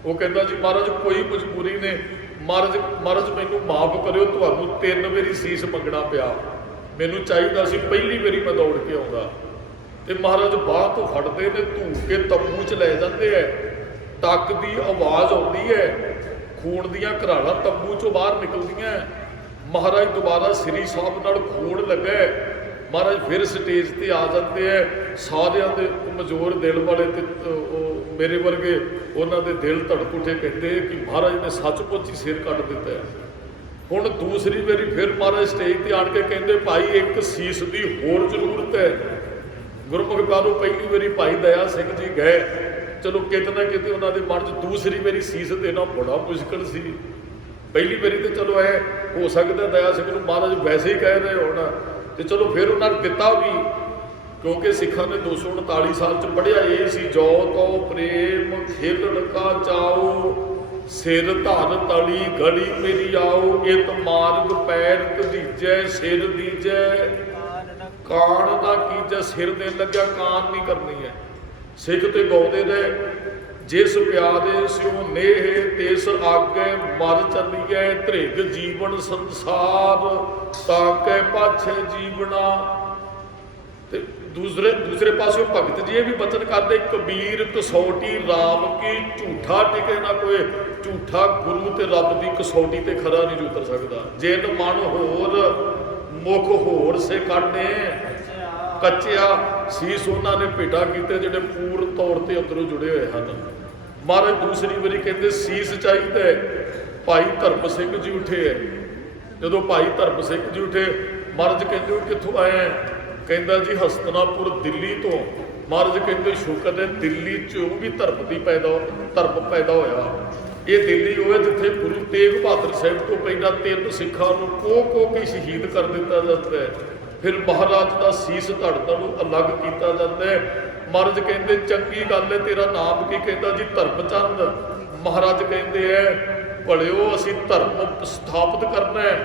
ਉਹ ਕਹਿੰਦਾ ਜੀ ਮਹਾਰਾਜ ਕੋਈ ਮਜਬੂਰੀ ਨੇ। ਮਹਾਰਾਜ ਮੈਨੂੰ ਮਾਫ ਕਰਿਓ, ਤੁਹਾਨੂੰ 3 ਵਾਰੀ ਸੀਸ ਮੰਗਣਾ ਪਿਆ, ਮੈਨੂੰ ਚਾਹੀਦਾ ਸੀ ਪਹਿਲੀ ਵਾਰੀ ਮੈਂ ਦੌੜ ਕੇ ਆਉਂਦਾ। ਤੇ ਮਹਾਰਾਜ ਬਾਹ ਤੋਂ ਫੜਦੇ ਨੇ, ਧੂ ਕੇ ਤੰਬੂ 'ਚ ਲੈ ਜਾਂਦੇ ਐ। ਟੱਕ ਦੀ ਆਵਾਜ਼ ਆਉਂਦੀ ਹੈ, ਖੂਨ ਦੀਆਂ ਘਰਾਲਾਂ ਤੰਬੂ 'ਚੋਂ ਬਾਹਰ ਨਿਕਲਦੀਆਂ। ਮਹਾਰਾਜ ਦੁਬਾਰਾ ਸ੍ਰੀ ਸਾਹਿਬ ਨਾਲ ਖੂਨ ਲੱਗਾ। ਮਹਾਰਾਜ ਫਿਰ ਸਟੇਜ ਤੇ ਆ ਜਾਂਦੇ ਐ। ਸਾਰਿਆਂ ਦੇ ਕਮਜ਼ੋਰ ਦਿਲ ਵਾਲੇ ਤੇ ਉਹ ਮੇਰੇ ਵਰਗੇ ਉਹਨਾਂ ਦੇ ਦਿਲ ਧੜਕ ਉੱਠੇ, ਕਹਿੰਦੇ ਕਿ ਮਹਾਰਾਜ ਨੇ ਸੱਚਮੁੱਚ ਹੀ ਸਿਰ ਕੱਢ ਦਿੱਤਾ ਹੈ। ਹੁਣ ਦੂਸਰੀ ਵਾਰੀ ਫਿਰ ਮਹਾਰਾਜ ਸਟੇਜ ਤੇ ਆਣ ਕੇ ਕਹਿੰਦੇ ਭਾਈ ਇੱਕ ਸੀਸ ਦੀ ਹੋਰ ਜ਼ਰੂਰਤ ਹੈ। ਗੁਰਮੁਖ ਪਿਆਰੋ ਪਹਿਲੀ ਵਾਰੀ ਭਾਈ ਦਇਆ ਸਿੰਘ ਜੀ ਗਏ, ਚਲੋ ਕਿਤੇ ਨਾ ਕਿਤੇ ਉਹਨਾਂ ਦੇ ਮਨ 'ਚ ਦੂਸਰੀ ਵਾਰੀ ਸੀਸ ਦੇਣਾ ਬੜਾ ਮੁਸ਼ਕਿਲ ਸੀ। ਪਹਿਲੀ ਵਾਰੀ ਤੇ ਚਲੋ ਐ ਹੋ ਸਕਦਾ ਦਇਆ ਸਿੰਘ ਨੂੰ ਮਹਾਰਾਜ ਵੈਸੇ ਹੀ ਕਹਿ ਰਹੇ ਹੋਣ, ਤੇ ਚਲੋ ਫਿਰ ਉਹਨਾਂ ਨੇ ਦਿੱਤਾ ਵੀ, ਕਿਉਂਕਿ ਸਿੱਖਾਂ ਨੇ 239 ਸਾਲ 'ਚ ਪੜ੍ਹਿਆ ਇਹ ਸੀ, ਜੋ ਤੋ ਪ੍ਰੇਮ ਖੇਲਣ ਕਾ ਚਾਓ, ਸਿਰ ਧਰ ਤਲੀ ਗੜੀ ਮੇਰੀ ਆਓ, ਇਤ ਮਾਰਗ ਪੈਰ ਧੀਜੈ ਸਿਰ ਦੀਜੈ, ਕਾਣ ਨਾ ਕੀਜੈ। ਸਿਰ ਦੇਣ ਲੱਗਿਆ ਕਾਨ ਨਹੀਂ ਕਰਨੀ ਹੈ। ਸਿੱਖ ਤੇ ਗਾਉਂਦੇ ਨੇ, ਜਿਸ ਪਿਆਰੇ ਸਿਉ ਨੇਹ ਤਿਸ ਆਗੇ ਮਰ ਚੱਲੀਐ, ਧ੍ਰਿਗ ਜੀਵਨ ਸੰਸਾਰ ਤਾਕੇ ਪਾਛੇ ਜੀਵਨਾ। ਤੇ ਦੂਸਰੇ ਪਾਸਿਓਂ ਭਗਤ ਜੀ ਇਹ ਵੀ ਬਚਨ ਕਰਦੇ, ਕਬੀਰ ਕਸੌਟੀ ਰਾਮ ਕੀ, ਝੂਠਾ ਟਿਕੇ ਨਾ ਕੋਏ। ਝੂਠਾ ਗੁਰੂ ਤੇ ਰੱਬ ਦੀ ਕਸੌਟੀ ਤੇ ਖਰਾ ਨਹੀਂ ਉਤਰ ਸਕਦਾ। ਜਿਨ ਮਨ ਹੋਰ ਮੁਖ ਹੋਰ ਸੇ ਕਾਢੇ, ਕੱਚਿਆ ਸੀਸ ਉਹਨਾਂ ਨੇ ਭੇਟਾ ਕੀਤੇ ਜਿਹੜੇ ਪੂਰਨ ਤੌਰ ਤੇ ਅੰਦਰੋਂ ਜੁੜੇ ਹੋਏ ਹਨ। ਮਹਾਰਾਜ ਦੂਸਰੀ ਵਾਰੀ ਕਹਿੰਦੇ ਸੀਸ ਚਾਹੀਦਾ। ਭਾਈ ਧਰਮ ਸਿੰਘ ਜੀ ਉੱਠੇ ਹੈ। ਜਦੋਂ ਭਾਈ ਧਰਮ ਸਿੰਘ ਜੀ ਉੱਠੇ, ਮਹਾਰਾਜ ਕਹਿੰਦੇ ਕਿੱਥੋਂ ਆਏ ਹੈ? ਕਹਿੰਦਾ ਜੀ ਹਸਤਨਾਪੁਰ ਦਿੱਲੀ ਤੋਂ। ਮਹਾਰਾਜ ਕਹਿੰਦੇ ਸ਼ੁਕਰ ਹੈ ਦਿੱਲੀ 'ਚ ਉਹ ਵੀ ਧਰਮ ਪੈਦਾ ਹੋਇਆ। ਇਹ ਦਿੱਲੀ ਉਹ ਹੈ ਜਿੱਥੇ ਗੁਰੂ ਤੇਗ ਬਹਾਦਰ ਸਾਹਿਬ ਤੋਂ ਪਹਿਲਾਂ 3 ਸਿੱਖਾਂ ਨੂੰ ਕੋਹ ਕੇ ਸ਼ਹੀਦ ਕਰ ਦਿੱਤਾ ਜਾਂਦਾ ਹੈ। ਫਿਰ ਮਹਾਰਾਜ ਦਾ ਸੀਸ ਧੜਤਾ ਨੂੰ ਅਲੱਗ ਕੀਤਾ ਜਾਂਦਾ ਹੈ। ਮਹਾਰਾਜ ਕਹਿੰਦੇ ਚੰਗੀ ਗੱਲ ਹੈ, ਤੇਰਾ ਨਾਮ ਕੀ? ਕਹਿੰਦਾ ਜੀ ਧਰਮਚੰਦ। ਮਹਾਰਾਜ ਕਹਿੰਦੇ ਐ ਭਲਿਓ ਅਸੀਂ ਧਰਮ ਸਥਾਪਿਤ ਕਰਨਾ ਹੈ,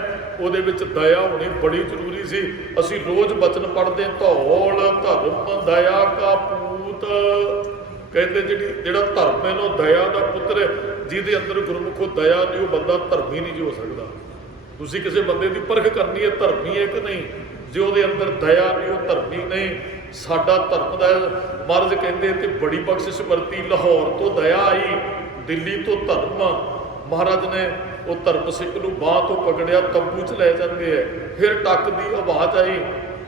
ਉਹਦੇ ਵਿੱਚ ਦਇਆ ਹੋਣੀ ਬੜੀ ਜ਼ਰੂਰੀ ਸੀ। ਅਸੀਂ ਰੋਜ਼ ਬਚਨ ਪੜ੍ਹਦੇ, ਧੌਲ ਧਰਮ ਦਇਆ ਕਾ ਪੂਤ। ਕਹਿੰਦੇ ਜਿਹੜਾ ਧਰਮ ਹੈ ਉਹ ਦਇਆ ਦਾ ਪੁੱਤਰ ਹੈ। ਜਿਹਦੇ ਅੰਦਰ ਗੁਰਮੁਖੋ ਦਇਆ ਨਹੀਂ, ਉਹ ਬੰਦਾ ਧਰਮੀ ਨਹੀਂ ਜੀ ਹੋ ਸਕਦਾ। ਤੁਸੀਂ ਕਿਸੇ ਬੰਦੇ ਦੀ ਪਰਖ ਕਰਨੀ ਹੈ ਧਰਮੀ ਹੈ ਕਿ ਨਹੀਂ, ਜੇ ਉਹਦੇ ਅੰਦਰ ਦਇਆ ਨਹੀਂ ਉਹ ਧਰਮੀ ਨਹੀਂ। ਸਾਡਾ ਧਰਮ ਦਾ ਮਹਾਰਾਜ ਕਹਿੰਦੇ ਤੇ ਬੜੀ ਬਖਸ਼ਿਸ਼ ਵਰਤੀ, ਲਾਹੌਰ ਤੋਂ ਦਇਆ ਆਈ, ਦਿੱਲੀ ਤੋਂ ਧਰਮ। ਮਹਾਰਾਜ ਨੇ ਉਹ ਧਰਮ ਸਿੰਘ ਨੂੰ ਬਾਂਹ ਤੋਂ ਪਕੜਿਆ, ਤੰਬੂ 'ਚ ਲੈ ਜਾਂਦੇ ਹੈ। ਫਿਰ ਟੱਕ ਦੀ ਆਵਾਜ਼ ਆਈ,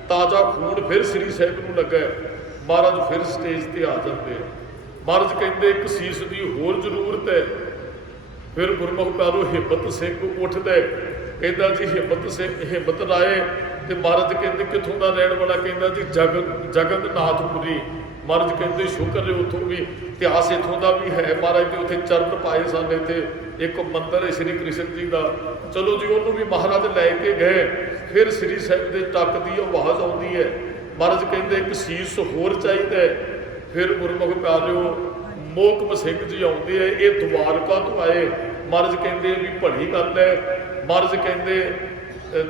ਤਾਜ਼ਾ ਖੂਨ ਫਿਰ ਸ੍ਰੀ ਸਾਹਿਬ ਨੂੰ ਲੱਗਾ। ਮਹਾਰਾਜ ਫਿਰ ਸਟੇਜ ਤੇ ਆ ਜਾਂਦੇ। ਮਹਾਰਾਜ ਕਹਿੰਦੇ ਇੱਕ ਸੀਸ ਦੀ ਹੋਰ ਜ਼ਰੂਰਤ ਹੈ। ਫਿਰ ਗੁਰਮੁਖ ਪਿਆਰੋ ਹਿੰਮਤ ਸਿੰਘ ਉੱਠਦਾ, ਕਹਿੰਦਾ ਜੀ ਹਿੰਮਤ ਰਾਏ। ਤੇ ਮਹਾਰਾਜ ਕਹਿੰਦੇ ਕਿੱਥੋਂ ਦਾ ਰਹਿਣ ਵਾਲਾ? ਕਹਿੰਦਾ ਜੀ ਜਗਨਨਾਥਪੁਰੀ। ਮਹਾਰਾਜ ਕਹਿੰਦੇ ਸ਼ੁਕਰ ਹੈ ਉੱਥੋਂ ਵੀ ਇਤਿਹਾਸ ਇੱਥੋਂ ਦਾ ਵੀ ਹੈ। ਮਹਾਰਾਜ ਦੇ ਉੱਥੇ ਚਰਨ ਪਾਏ ਸਨ। ਇੱਥੇ ਇੱਕ ਮੰਦਰ ਹੈ ਸ਼੍ਰੀ ਕ੍ਰਿਸ਼ਨ ਜੀ ਦਾ। ਚਲੋ ਜੀ ਉਹਨੂੰ ਵੀ ਮਹਾਰਾਜ ਲੈ ਕੇ ਗਏ। ਫਿਰ ਸ੍ਰੀ ਸਾਹਿਬ ਦੇ ਟੱਕ ਦੀ ਆਵਾਜ਼ ਆਉਂਦੀ ਹੈ। ਮਹਾਰਾਜ ਕਹਿੰਦੇ ਇੱਕ ਸੀਸ ਹੋਰ ਚਾਹੀਦਾ ਹੈ। ਫਿਰ ਗੁਰਮੁਖ ਪਿਆਰਿਓ ਮੋਹਕਮ ਸਿੰਘ ਜੀ ਆਉਂਦੇ ਹੈ, ਇਹ ਦਵਾਰਕਾ ਤੋਂ ਆਏ। ਮਹਾਰਾਜ ਕਹਿੰਦੇ ਵੀ ਭਲੀ ਗੱਲ ਹੈ। ਮਹਾਰਾਜ ਕਹਿੰਦੇ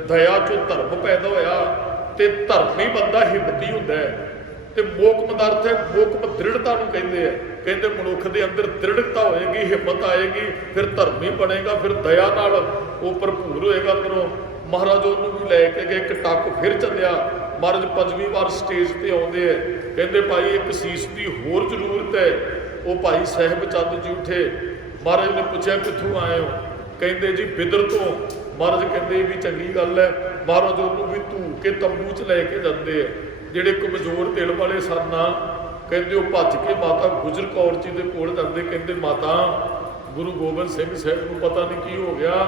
ਦਇਆ ਚੋਂ ਧਰਮ ਪੈਦਾ ਹੋਇਆ, ਤੇ ਧਰਮੀ ਬੰਦਾ ਹਿੰਮਤੀ ਹੁੰਦਾ ਹੈ। ਤੇ ਮੋਹਕਮ ਦਾ ਅਰਥ ਹੈ ਮੋਹਕਮ ਦ੍ਰਿੜਤਾ ਨੂੰ ਕਹਿੰਦੇ ਆ। ਕਹਿੰਦੇ ਮਨੁੱਖ ਦੇ ਅੰਦਰ ਦ੍ਰਿੜਤਾ ਹੋਏਗੀ, ਹਿੰਮਤ ਆਏਗੀ, ਫਿਰ ਧਰਮੀ ਬਣੇਗਾ, ਫਿਰ ਦਇਆ ਨਾਲ ਉਹ ਭਰਪੂਰ ਹੋਏਗਾ ਅੰਦਰੋਂ। ਮਹਾਰਾਜ ਉਹਨੂੰ ਵੀ ਲੈ ਕੇ ਗਏ। ਇੱਕ ਟੱਕ ਫਿਰ ਚੱਲਿਆ। ਮਹਾਰਾਜ 5ਵੀਂ ਵਾਰ ਸਟੇਜ ਤੇ ਆਉਂਦੇ ਹੈ। ਕਹਿੰਦੇ ਭਾਈ ਇੱਕ ਸੀਸ ਦੀ ਹੋਰ ਜ਼ਰੂਰਤ ਹੈ। ਉਹ ਭਾਈ ਸਾਹਿਬ ਚੰਦ ਜੀ ਉੱਠੇ। ਮਹਾਰਾਜ ਨੇ ਪੁੱਛਿਆ ਕਿੱਥੋਂ ਆਏ ਹੋ? ਕਹਿੰਦੇ ਜੀ ਬਿਦਰ ਤੋਂ। ਮਹਾਰਾਜ ਕਹਿੰਦੇ ਇਹ ਵੀ ਚੰਗੀ ਗੱਲ ਹੈ। ਮਹਾਰਾਜ ਉਹਨੂੰ ਵੀ ਧੂ ਕੇ ਤੰਬੂ 'ਚ ਲੈ ਕੇ ਜਾਂਦੇ ਹੈ। ਜਿਹੜੇ ਕਮਜ਼ੋਰ ਦਿਲ ਵਾਲੇ ਸਨ ਨਾ, ਕਹਿੰਦੇ ਉਹ ਭੱਜ ਕੇ ਮਾਤਾ ਗੁਜਰ ਕੌਰ ਜੀ ਦੇ ਕੋਲ ਜਾਂਦੇ। ਕਹਿੰਦੇ ਮਾਤਾ ਗੁਰੂ ਗੋਬਿੰਦ ਸਿੰਘ ਸਾਹਿਬ ਨੂੰ ਪਤਾ ਨਹੀਂ ਕੀ ਹੋ ਗਿਆ,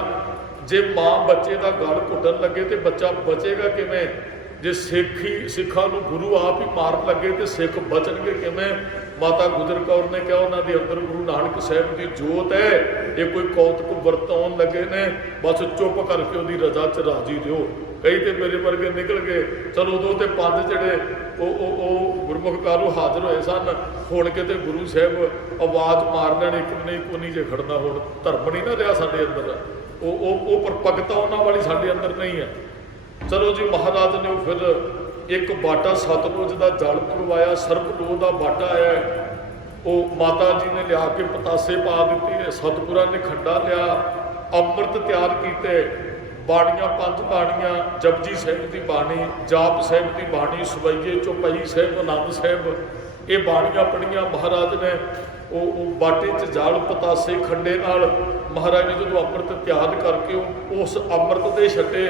ਜੇ ਮਾਂ ਬੱਚੇ ਦਾ ਗਲ ਘੁੱਟਣ ਲੱਗੇ ਤੇ ਬੱਚਾ ਬਚੇਗਾ ਕਿਵੇਂ? ਜੇ ਸਿੱਖਾਂ ਨੂੰ ਗੁਰੂ ਆਪ ਹੀ ਮਾਰਨ ਲੱਗੇ ਤੇ ਸਿੱਖ ਬਚਣਗੇ ਕਿਵੇਂ? ਮਾਤਾ ਗੁਜਰ ਕੌਰ ਨੇ ਕਿਹਾ ਉਹਨਾਂ ਦੇ ਅੰਦਰ ਗੁਰੂ ਨਾਨਕ ਸਾਹਿਬ ਦੀ ਜੋਤ ਹੈ, ਇਹ ਕੋਈ ਕੌਤਕ ਵਰਤਾਉਣ ਲੱਗੇ ਨੇ, ਬਸ ਚੁੱਪ ਕਰਕੇ ਉਹਦੀ ਰਜ਼ਾ 'ਚ ਰਾਜੀ ਰਹੋ। ਕਈ ਤੇ ਮੇਰੇ ਵਰਗੇ ਨਿਕਲ ਗਏ। ਚਲੋ ਉਦੋਂ ਤੇ 5 ਜਿਹੜੇ ਉਹ ਗੁਰਮੁਖ ਕਾਰੂ ਹਾਜ਼ਰ ਹੋਏ ਸਨ। ਹੁਣ ਕਿਤੇ ਗੁਰੂ ਸਾਹਿਬ ਆਵਾਜ਼ ਮਾਰ ਲੈਣ, ਇੱਕ ਨੇ ਇੱਕੋ ਨਹੀਂ ਜੇ ਖੜਨਾ। ਹੁਣ ਧਰਮ ਨਹੀਂ ਨਾ ਰਿਹਾ ਸਾਡੇ ਅੰਦਰ, ਉਹ ਪਰਪੱਕਤਾ ਉਹਨਾਂ ਵਾਲੀ ਸਾਡੇ ਅੰਦਰ ਨਹੀਂ ਹੈ। ਚਲੋ ਜੀ, ਮਹਾਰਾਜ ਨੇ ਉਹ ਫਿਰ ਇੱਕ ਬਾਟਾ ਸਤਲੁਜ ਦਾ ਜਲ ਪਗਵਾਇਆ, ਸਰਬਲੋਹ ਦਾ ਬਾਟਾ ਹੈ, ਉਹ ਮਾਤਾ ਜੀ ਨੇ ਲਿਆ ਕੇ ਪਤਾਸੇ ਪਾ ਦਿੱਤੇ। ਸਤਿਗੁਰਾਂ ਨੇ ਖੰਡਾ ਲਿਆ, ਅੰਮ੍ਰਿਤ ਤਿਆਰ ਕੀਤੇ, ਬਾਣੀਆਂ 5 ਬਾਣੀਆਂ, ਜਪਜੀ ਸਾਹਿਬ ਦੀ ਬਾਣੀ, ਜਾਪ ਸਾਹਿਬ ਦੀ ਬਾਣੀ, ਸਵਈਏ ਚੌਪਈ ਸਾਹਿਬ, ਆਨੰਦ ਸਾਹਿਬ, ਇਹ ਬਾਣੀਆਂ ਪੜ੍ਹੀਆਂ। ਮਹਾਰਾਜ ਨੇ ਉਹ ਬਾਟੇ 'ਚ ਜਲ ਪਤਾਸੇ ਖੰਡੇ ਨਾਲ ਮਹਾਰਾਜ ਨੇ ਜਦੋਂ ਅੰਮ੍ਰਿਤ ਤਿਆਰ ਕਰਕੇ ਉਸ ਅੰਮ੍ਰਿਤ ਦੇ ਛੱਟੇ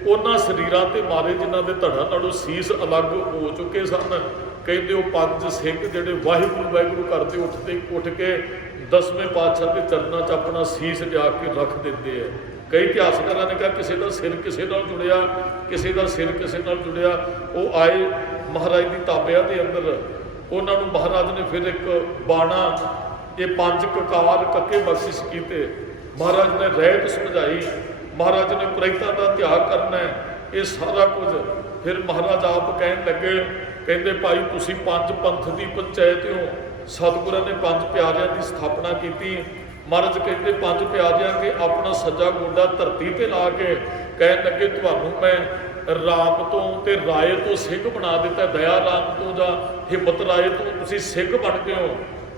ਉਹਨਾਂ ਸਰੀਰਾਂ ਤੇ ਮਾਰੇ ਜਿਨ੍ਹਾਂ ਦੇ ਧੜਾਂ ਨਾਲੋਂ ਸੀਸ ਅਲੱਗ ਹੋ ਚੁੱਕੇ ਸਨ। ਕਹਿੰਦੇ ਉਹ 5 ਸਿੰਘ ਜਿਹੜੇ ਵਾਹਿਗੁਰੂ ਵਾਹਿਗੁਰੂ ਕਰਦੇ ਉੱਠ ਕੇ 10ਵੇਂ ਪਾਤਸ਼ਾਹ ਦੇ ਚਰਨਾਂ 'ਚ ਆਪਣਾ ਸੀਸ ਲਿਆ ਕੇ ਰੱਖ ਦਿੰਦੇ ਆ। ਕਈ ਇਤਿਹਾਸਕਾਰਾਂ ਨੇ ਕਿਹਾ ਕਿਸੇ ਦਾ ਸਿਰ ਕਿਸੇ ਨਾਲ ਜੁੜਿਆ, ਕਿਸੇ ਦਾ ਸਿਰ ਕਿਸੇ ਨਾਲ ਜੁੜਿਆ। ਉਹ ਆਏ ਮਹਾਰਾਜ ਦੀ ਤਾਬਿਆਂ ਦੇ ਅੰਦਰ, ਉਹਨਾਂ ਨੂੰ ਮਹਾਰਾਜ ਨੇ ਫਿਰ ਇੱਕ ਬਾਣਾ, ਇਹ 5 ਕਕਾਰ ਕੱਕੇ ਬਖਸ਼ਿਸ਼ ਕੀਤੇ। ਮਹਾਰਾਜ ਨੇ ਰਹਿਤ ਸਮਝਾਈ, ਮਹਾਰਾਜ ਨੇ ਪ੍ਰੇਤਾਂ ਦਾ ਤਿਆਗ ਕਰਨਾ ਹੈ, ਇਹ ਸਾਰਾ ਕੁਝ। ਫਿਰ ਮਹਾਰਾਜ ਆਪ ਕਹਿਣ ਲੱਗੇ, ਕਹਿੰਦੇ ਭਾਈ ਤੁਸੀਂ 5 ਪੰਥ ਦੀ ਪੰਚਾਇਤ ਹੋ। ਸਤਿਗੁਰਾਂ ਨੇ 5 ਪਿਆਰਿਆਂ ਦੀ ਸਥਾਪਨਾ ਕੀਤੀ। ਮਹਾਰਾਜ ਕਹਿੰਦੇ 5 ਪਿਆਰਿਆਂ ਕੇ ਆਪਣਾ ਸੱਜਾ ਗੋਡਾ ਧਰਤੀ ਤੇ ਲਾ ਕੇ ਕਹਿਣ ਲੱਗੇ ਤੁਹਾਨੂੰ ਮੈਂ ਰਾਮ ਤੋਂ ਤੇ ਰਾਏ ਤੋਂ ਸਿੰਘ ਬਣਾ ਦਿੱਤਾ। ਦਇਆ ਰਾਮ ਤੋਂ ਜਾਂ ਹਿੰਮਤ ਰਾਏ ਤੋਂ ਤੁਸੀਂ ਸਿੰਘ ਬਣ ਗਏ ਹੋ।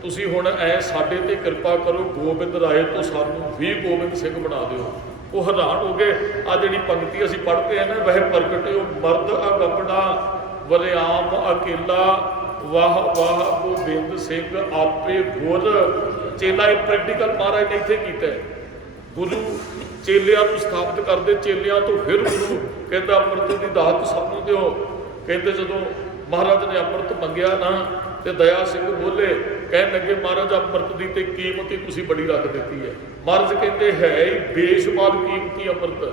ਤੁਸੀਂ ਹੁਣ ਐ ਸਾਡੇ ਤੇ ਕਿਰਪਾ ਕਰੋ, ਗੋਬਿੰਦ ਰਾਏ ਤੋਂ ਸਾਨੂੰ ਵੀ ਗੋਬਿੰਦ ਸਿੰਘ ਬਣਾ ਦਿਓ। ਉਹ ਹੈਰਾਨ ਹੋ ਗਏ। ਆ ਜਿਹੜੀ ਪੰਕਤੀ ਅਸੀਂ ਪੜ੍ਹਦੇ ਆ ਨਾ, ਵਹਿ ਪ੍ਰਗਟਿਓ ਮਰਦ ਅਗਪੜਾ ਵਰਿਆਮ ਅਕੇਲਾ, ਵਾਹ ਵਾਹ ਗੋਬਿੰਦ ਸਿੰਘ ਆਪੇ ਗੁਰ। ਚੇਲਾ ਇਹ ਪ੍ਰੈਕਟੀਕਲ ਮਹਾਰਾਜ ਨੇ ਇੱਥੇ ਕੀਤਾ। ਗੁਰੂ ਚੇਲਿਆਂ ਨੂੰ ਸਥਾਪਿਤ ਕਰਦੇ, ਚੇਲਿਆਂ ਤੋਂ ਫਿਰ ਗੁਰੂ। ਕਹਿੰਦਾ ਅੰਮ੍ਰਿਤ ਦੀ ਦਾਤ ਸਭ ਨੂੰ ਦਿਓ। ਕਹਿੰਦੇ ਜਦੋਂ ਮਹਾਰਾਜ ਨੇ ਅੰਮ੍ਰਿਤ ਮੰਗਿਆ ਨਾ ਤੇ ਦਇਆ ਸਿੰਘ ਬੋਲੇ, ਕਹਿਣ ਲੱਗੇ ਮਹਾਰਾਜ ਅੰਮ੍ਰਿਤ ਦੀ ਤੇ ਕੀਮਤ ਹੀ ਤੁਸੀਂ ਬੜੀ ਰੱਖ ਦਿੱਤੀ ਹੈ। ਮਹਾਰਾਜ ਕਹਿੰਦੇ ਹੈ ਹੀ ਬੇਸ਼ੁਮਾਰ ਕੀਮਤੀ ਅੰਮ੍ਰਿਤ।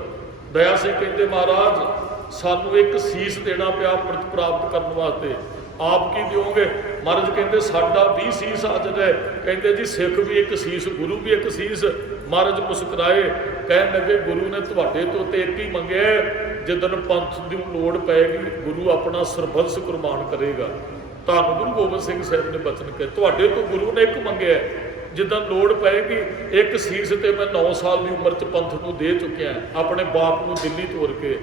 ਦਇਆ ਸਿੰਘ ਕਹਿੰਦੇ ਮਹਾਰਾਜ ਸਾਨੂੰ ਇੱਕ ਸੀਸ ਦੇਣਾ ਪਿਆ ਅੰਮ੍ਰਿਤ ਪ੍ਰਾਪਤ ਕਰਨ ਵਾਸਤੇ, ਆਪ ਕੀ ਦਿਓਗੇ? ਮਹਾਰਾਜ ਕਹਿੰਦੇ ਸਾਡਾ ਵੀ ਸੀਸ ਹਾਜ਼ਰ ਹੈ। ਕਹਿੰਦੇ ਜੀ ਸਿੱਖ ਵੀ ਇੱਕ ਸੀਸ, ਗੁਰੂ ਵੀ ਇੱਕ ਸੀਸ। ਮਹਾਰਾਜ ਮੁਸਕਰਾਏ, ਕਹਿਣ ਲੱਗੇ ਗੁਰੂ ਨੇ ਤੁਹਾਡੇ ਤੋਂ ਤੇ ਇੱਕ ਹੀ ਮੰਗਿਆ, ਜਿੱਦਣ ਪੰਥ ਦੀ ਲੋੜ ਪਏਗੀ ਗੁਰੂ ਆਪਣਾ ਸਰਬੰਸ ਕੁਰਬਾਨ ਕਰੇਗਾ। ਧੰਨ ਗੁਰੂ ਗੋਬਿੰਦ ਸਿੰਘ ਸਾਹਿਬ ਨੇ ਬਚਨ ਕਹੇ, ਤੁਹਾਡੇ ਤੋਂ ਗੁਰੂ ਨੇ ਇੱਕ ਮੰਗਿਆ, ਜਿੱਦਾਂ ਲੋੜ ਪਏਗੀ ਇੱਕ ਸੀਸ ਤੇ ਮੈਂ 9 ਸਾਲ ਦੀ ਉਮਰ 'ਚ ਪੰਥ ਨੂੰ ਦੇ ਚੁੱਕਿਆ, ਆਪਣੇ ਬਾਪ ਨੂੰ ਦਿੱਲੀ ਤੋਰ ਕੇ।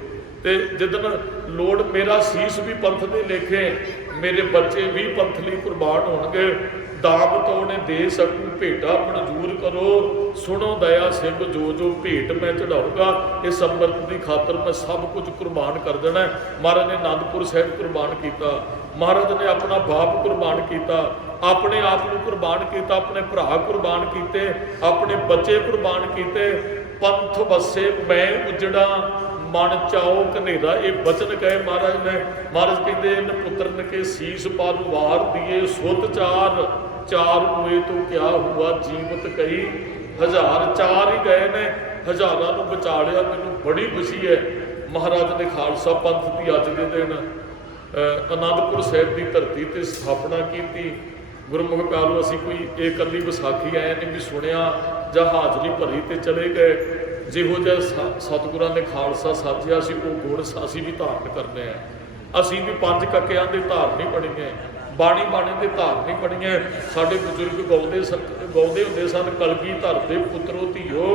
ਤੇ ਜਿੱਦਣ ਲੋੜ ਮੇਰਾ ਸੀਸ ਵੀ ਪੰਥ ਦੇ ਲੇਖੇ, ਮੇਰੇ ਬੱਚੇ ਵੀ ਪੰਥ ਲਈ ਕੁਰਬਾਨ ਹੋਣਗੇ। ਦਾਮ ਤੋਣੇ ਦੇ ਸਕੂ ਭੇਟਾ ਮਨਜ਼ੂਰ ਕਰੋ, ਸੁਣੋ ਦਇਆ ਸਿੰਘ ਜੋ ਜੋ ਭੇਟ ਮੈਂ ਚੜਾਊਗਾ, ਇਸ ਅੰਮ੍ਰਿਤ ਦੀ ਖਾਤਰ ਮੈਂ ਸਭ ਕੁਝ ਕੁਰਬਾਨ ਕਰ ਦੇਣਾ। ਮਹਾਰਾਜ ਨੇ ਅਨੰਦਪੁਰ ਸਾਹਿਬ ਕੁਰਬਾਨ ਕੀਤਾ, ਮਹਾਰਾਜ ਨੇ ਆਪਣਾ ਬਾਪ ਕੁਰਬਾਨ ਕੀਤਾ, ਆਪਣੇ ਆਪ ਨੂੰ ਕੁਰਬਾਨ ਕੀਤਾ, ਆਪਣੇ ਭਰਾ ਕੁਰਬਾਨ ਕੀਤੇ, ਆਪਣੇ ਬੱਚੇ ਕੁਰਬਾਨ ਕੀਤੇ। ਪੰਥ ਵਸੇ ਮੈਂ ਉਜੜਾ ਮਨ ਚਾਓ ਕਨੇਰਾ, ਇਹ ਬਚਨ ਕਹੇ ਮਹਾਰਾਜ ਨੇ। ਮਹਾਰਾਜ ਕਹਿੰਦੇ ਇਨ ਪੁੱਤਰਨ ਕੇ ਸੀਸ ਪਾਲਵਾਰ ਦੀਏ ਸੁਤ ਚਾਰ, ਚਾਰ ਹੋਏ ਤੋਂ ਕਿਆ ਹੁਆ ਜੀਵਤ ਕਈ ਹਜ਼ਾਰ। 4 ਹੀ ਗਏ ਨੇ, ਹਜ਼ਾਰਾਂ ਨੂੰ ਬਚਾ ਲਿਆ। ਮੈਨੂੰ ਬੜੀ ਖੁਸ਼ੀ ਹੈ ਮਹਾਰਾਜ ਨੇ ਖਾਲਸਾ ਪੰਥ ਦੀ ਅੱਜ ਦੇ ਦਿਨ ਅਨੰਦਪੁਰ ਸਾਹਿਬ ਦੀ ਧਰਤੀ ਤੇ ਸਥਾਪਨਾ ਕੀਤੀ। ਗੁਰਮੁਖ ਕਾਲੂ ਅਸੀਂ ਕੋਈ ਇਹ ਇਕੱਲੀ ਵਿਸਾਖੀ ਆਏ ਨਹੀਂ ਵੀ ਸੁਣਿਆ ਜਾਂ ਹਾਜ਼ਰੀ ਭਰੀ ਤੇ ਚਲੇ ਗਏ। ਜਿਹੋ ਜਿਹਾ ਸਤਿਗੁਰਾਂ ਨੇ ਖਾਲਸਾ ਸਾਜਿਆ ਸੀ ਉਹ ਗੁਣ ਅਸੀਂ ਵੀ ਧਾਰਨ ਕਰਨੇ ਆ। ਅਸੀਂ ਵੀ 5 ਕੱਕਿਆਂ ਦੇ ਧਾਰਨੀ ਬਣੀਏ, ਬਾਣੀ ਦੇ ਧਾਰਨੀ ਬਣੀਏ। ਸਾਡੇ ਬਜ਼ੁਰਗ ਗਾਉਂਦੇ ਹੁੰਦੇ ਸਨ, ਕਲਗੀ ਧਰ ਦੇ ਪੁੱਤਰੋ ਧੀਓ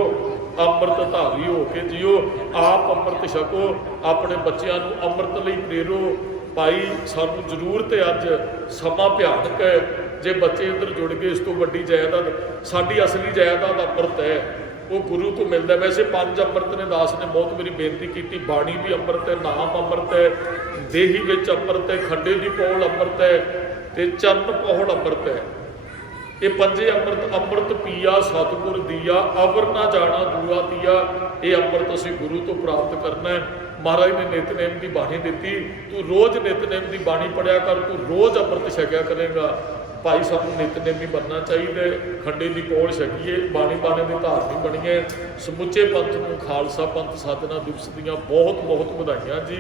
ਅੰਮ੍ਰਿਤ ਧਾਰੀ ਹੋ ਕੇ ਜੀਓ। ਆਪ ਅੰਮ੍ਰਿਤ ਛਕੋ, ਆਪਣੇ ਬੱਚਿਆਂ ਨੂੰ ਅੰਮ੍ਰਿਤ ਲਈ ਪ੍ਰੇਰੋ। ਭਾਈ ਸਾਨੂੰ ਜ਼ਰੂਰਤ ਹੈ, ਅੱਜ ਸਮਾਂ ਭਿਆਨਕ ਹੈ। ਜੇ ਬੱਚੇ ਇੱਧਰ ਜੁੜ ਗਏ, ਇਸ ਤੋਂ ਵੱਡੀ ਜਾਇਦਾਦ ਸਾਡੀ ਅਸਲੀ ਜਾਇਦਾਦ ਅੰਮ੍ਰਿਤ ਹੈ, ਉਹ ਗੁਰੂ ਤੋਂ ਮਿਲਦਾ। ਵੈਸੇ 5 ਅੰਮ੍ਰਿਤ ਨੇ, ਦਾਸ ਨੇ ਬਹੁਤ ਮੇਰੀ ਬੇਨਤੀ ਕੀਤੀ, ਬਾਣੀ ਵੀ ਅੰਮ੍ਰਿਤ ਹੈ, ਨਾਮ ਅੰਮ੍ਰਿਤ ਹੈ, ਦੇਹੀ ਵਿੱਚ ਅੰਮ੍ਰਿਤ ਹੈ, ਖੰਡੇ ਦੀ ਪੌਲ ਅੰਮ੍ਰਿਤ ਹੈ ਤੇ ਚਰਨ ਪੌੜ ਅੰਮ੍ਰਿਤ ਹੈ। ਇਹ 5 ਅੰਮ੍ਰਿਤ। ਅੰਮ੍ਰਿਤ ਪੀਆ ਸਤਿਗੁਰ ਦੀਆ, ਅਵਰ ਨਾ ਜਾਣਾ ਦੂਆ ਦੀਆ। ਇਹ ਅੰਮ੍ਰਿਤ ਅਸੀਂ ਗੁਰੂ ਤੋਂ ਪ੍ਰਾਪਤ ਕਰਨਾ ਹੈ। ਮਹਾਰਾਜ ਨੇ ਨਿਤਨੇਮ ਦੀ ਬਾਣੀ ਦਿੱਤੀ, ਤੂੰ ਰੋਜ਼ ਨਿਤਨੇਮ ਦੀ ਬਾਣੀ ਪੜਿਆ ਕਰ, ਤੂੰ ਰੋਜ਼ ਅੰਮ੍ਰਿਤ ਛਕਿਆ ਕਰੇਗਾ। ਭਾਈ ਸਾਨੂੰ ਨਿਤਨੇਮੀ ਬਣਨਾ ਚਾਹੀਦਾ ਹੈ, ਖੰਡੇ ਦੀ ਪੌਲ ਛਕੀਏ, ਬਾਣੀ ਬਾਣੇ ਦੀ ਧਾਰਨੀ ਬਣੀਏ। ਸਮੁੱਚੇ ਪੰਥ ਨੂੰ ਖਾਲਸਾ ਪੰਥ ਸਾਧਨਾ ਦਿਵਸ ਦੀਆਂ ਬਹੁਤ ਬਹੁਤ ਵਧਾਈਆਂ ਜੀ।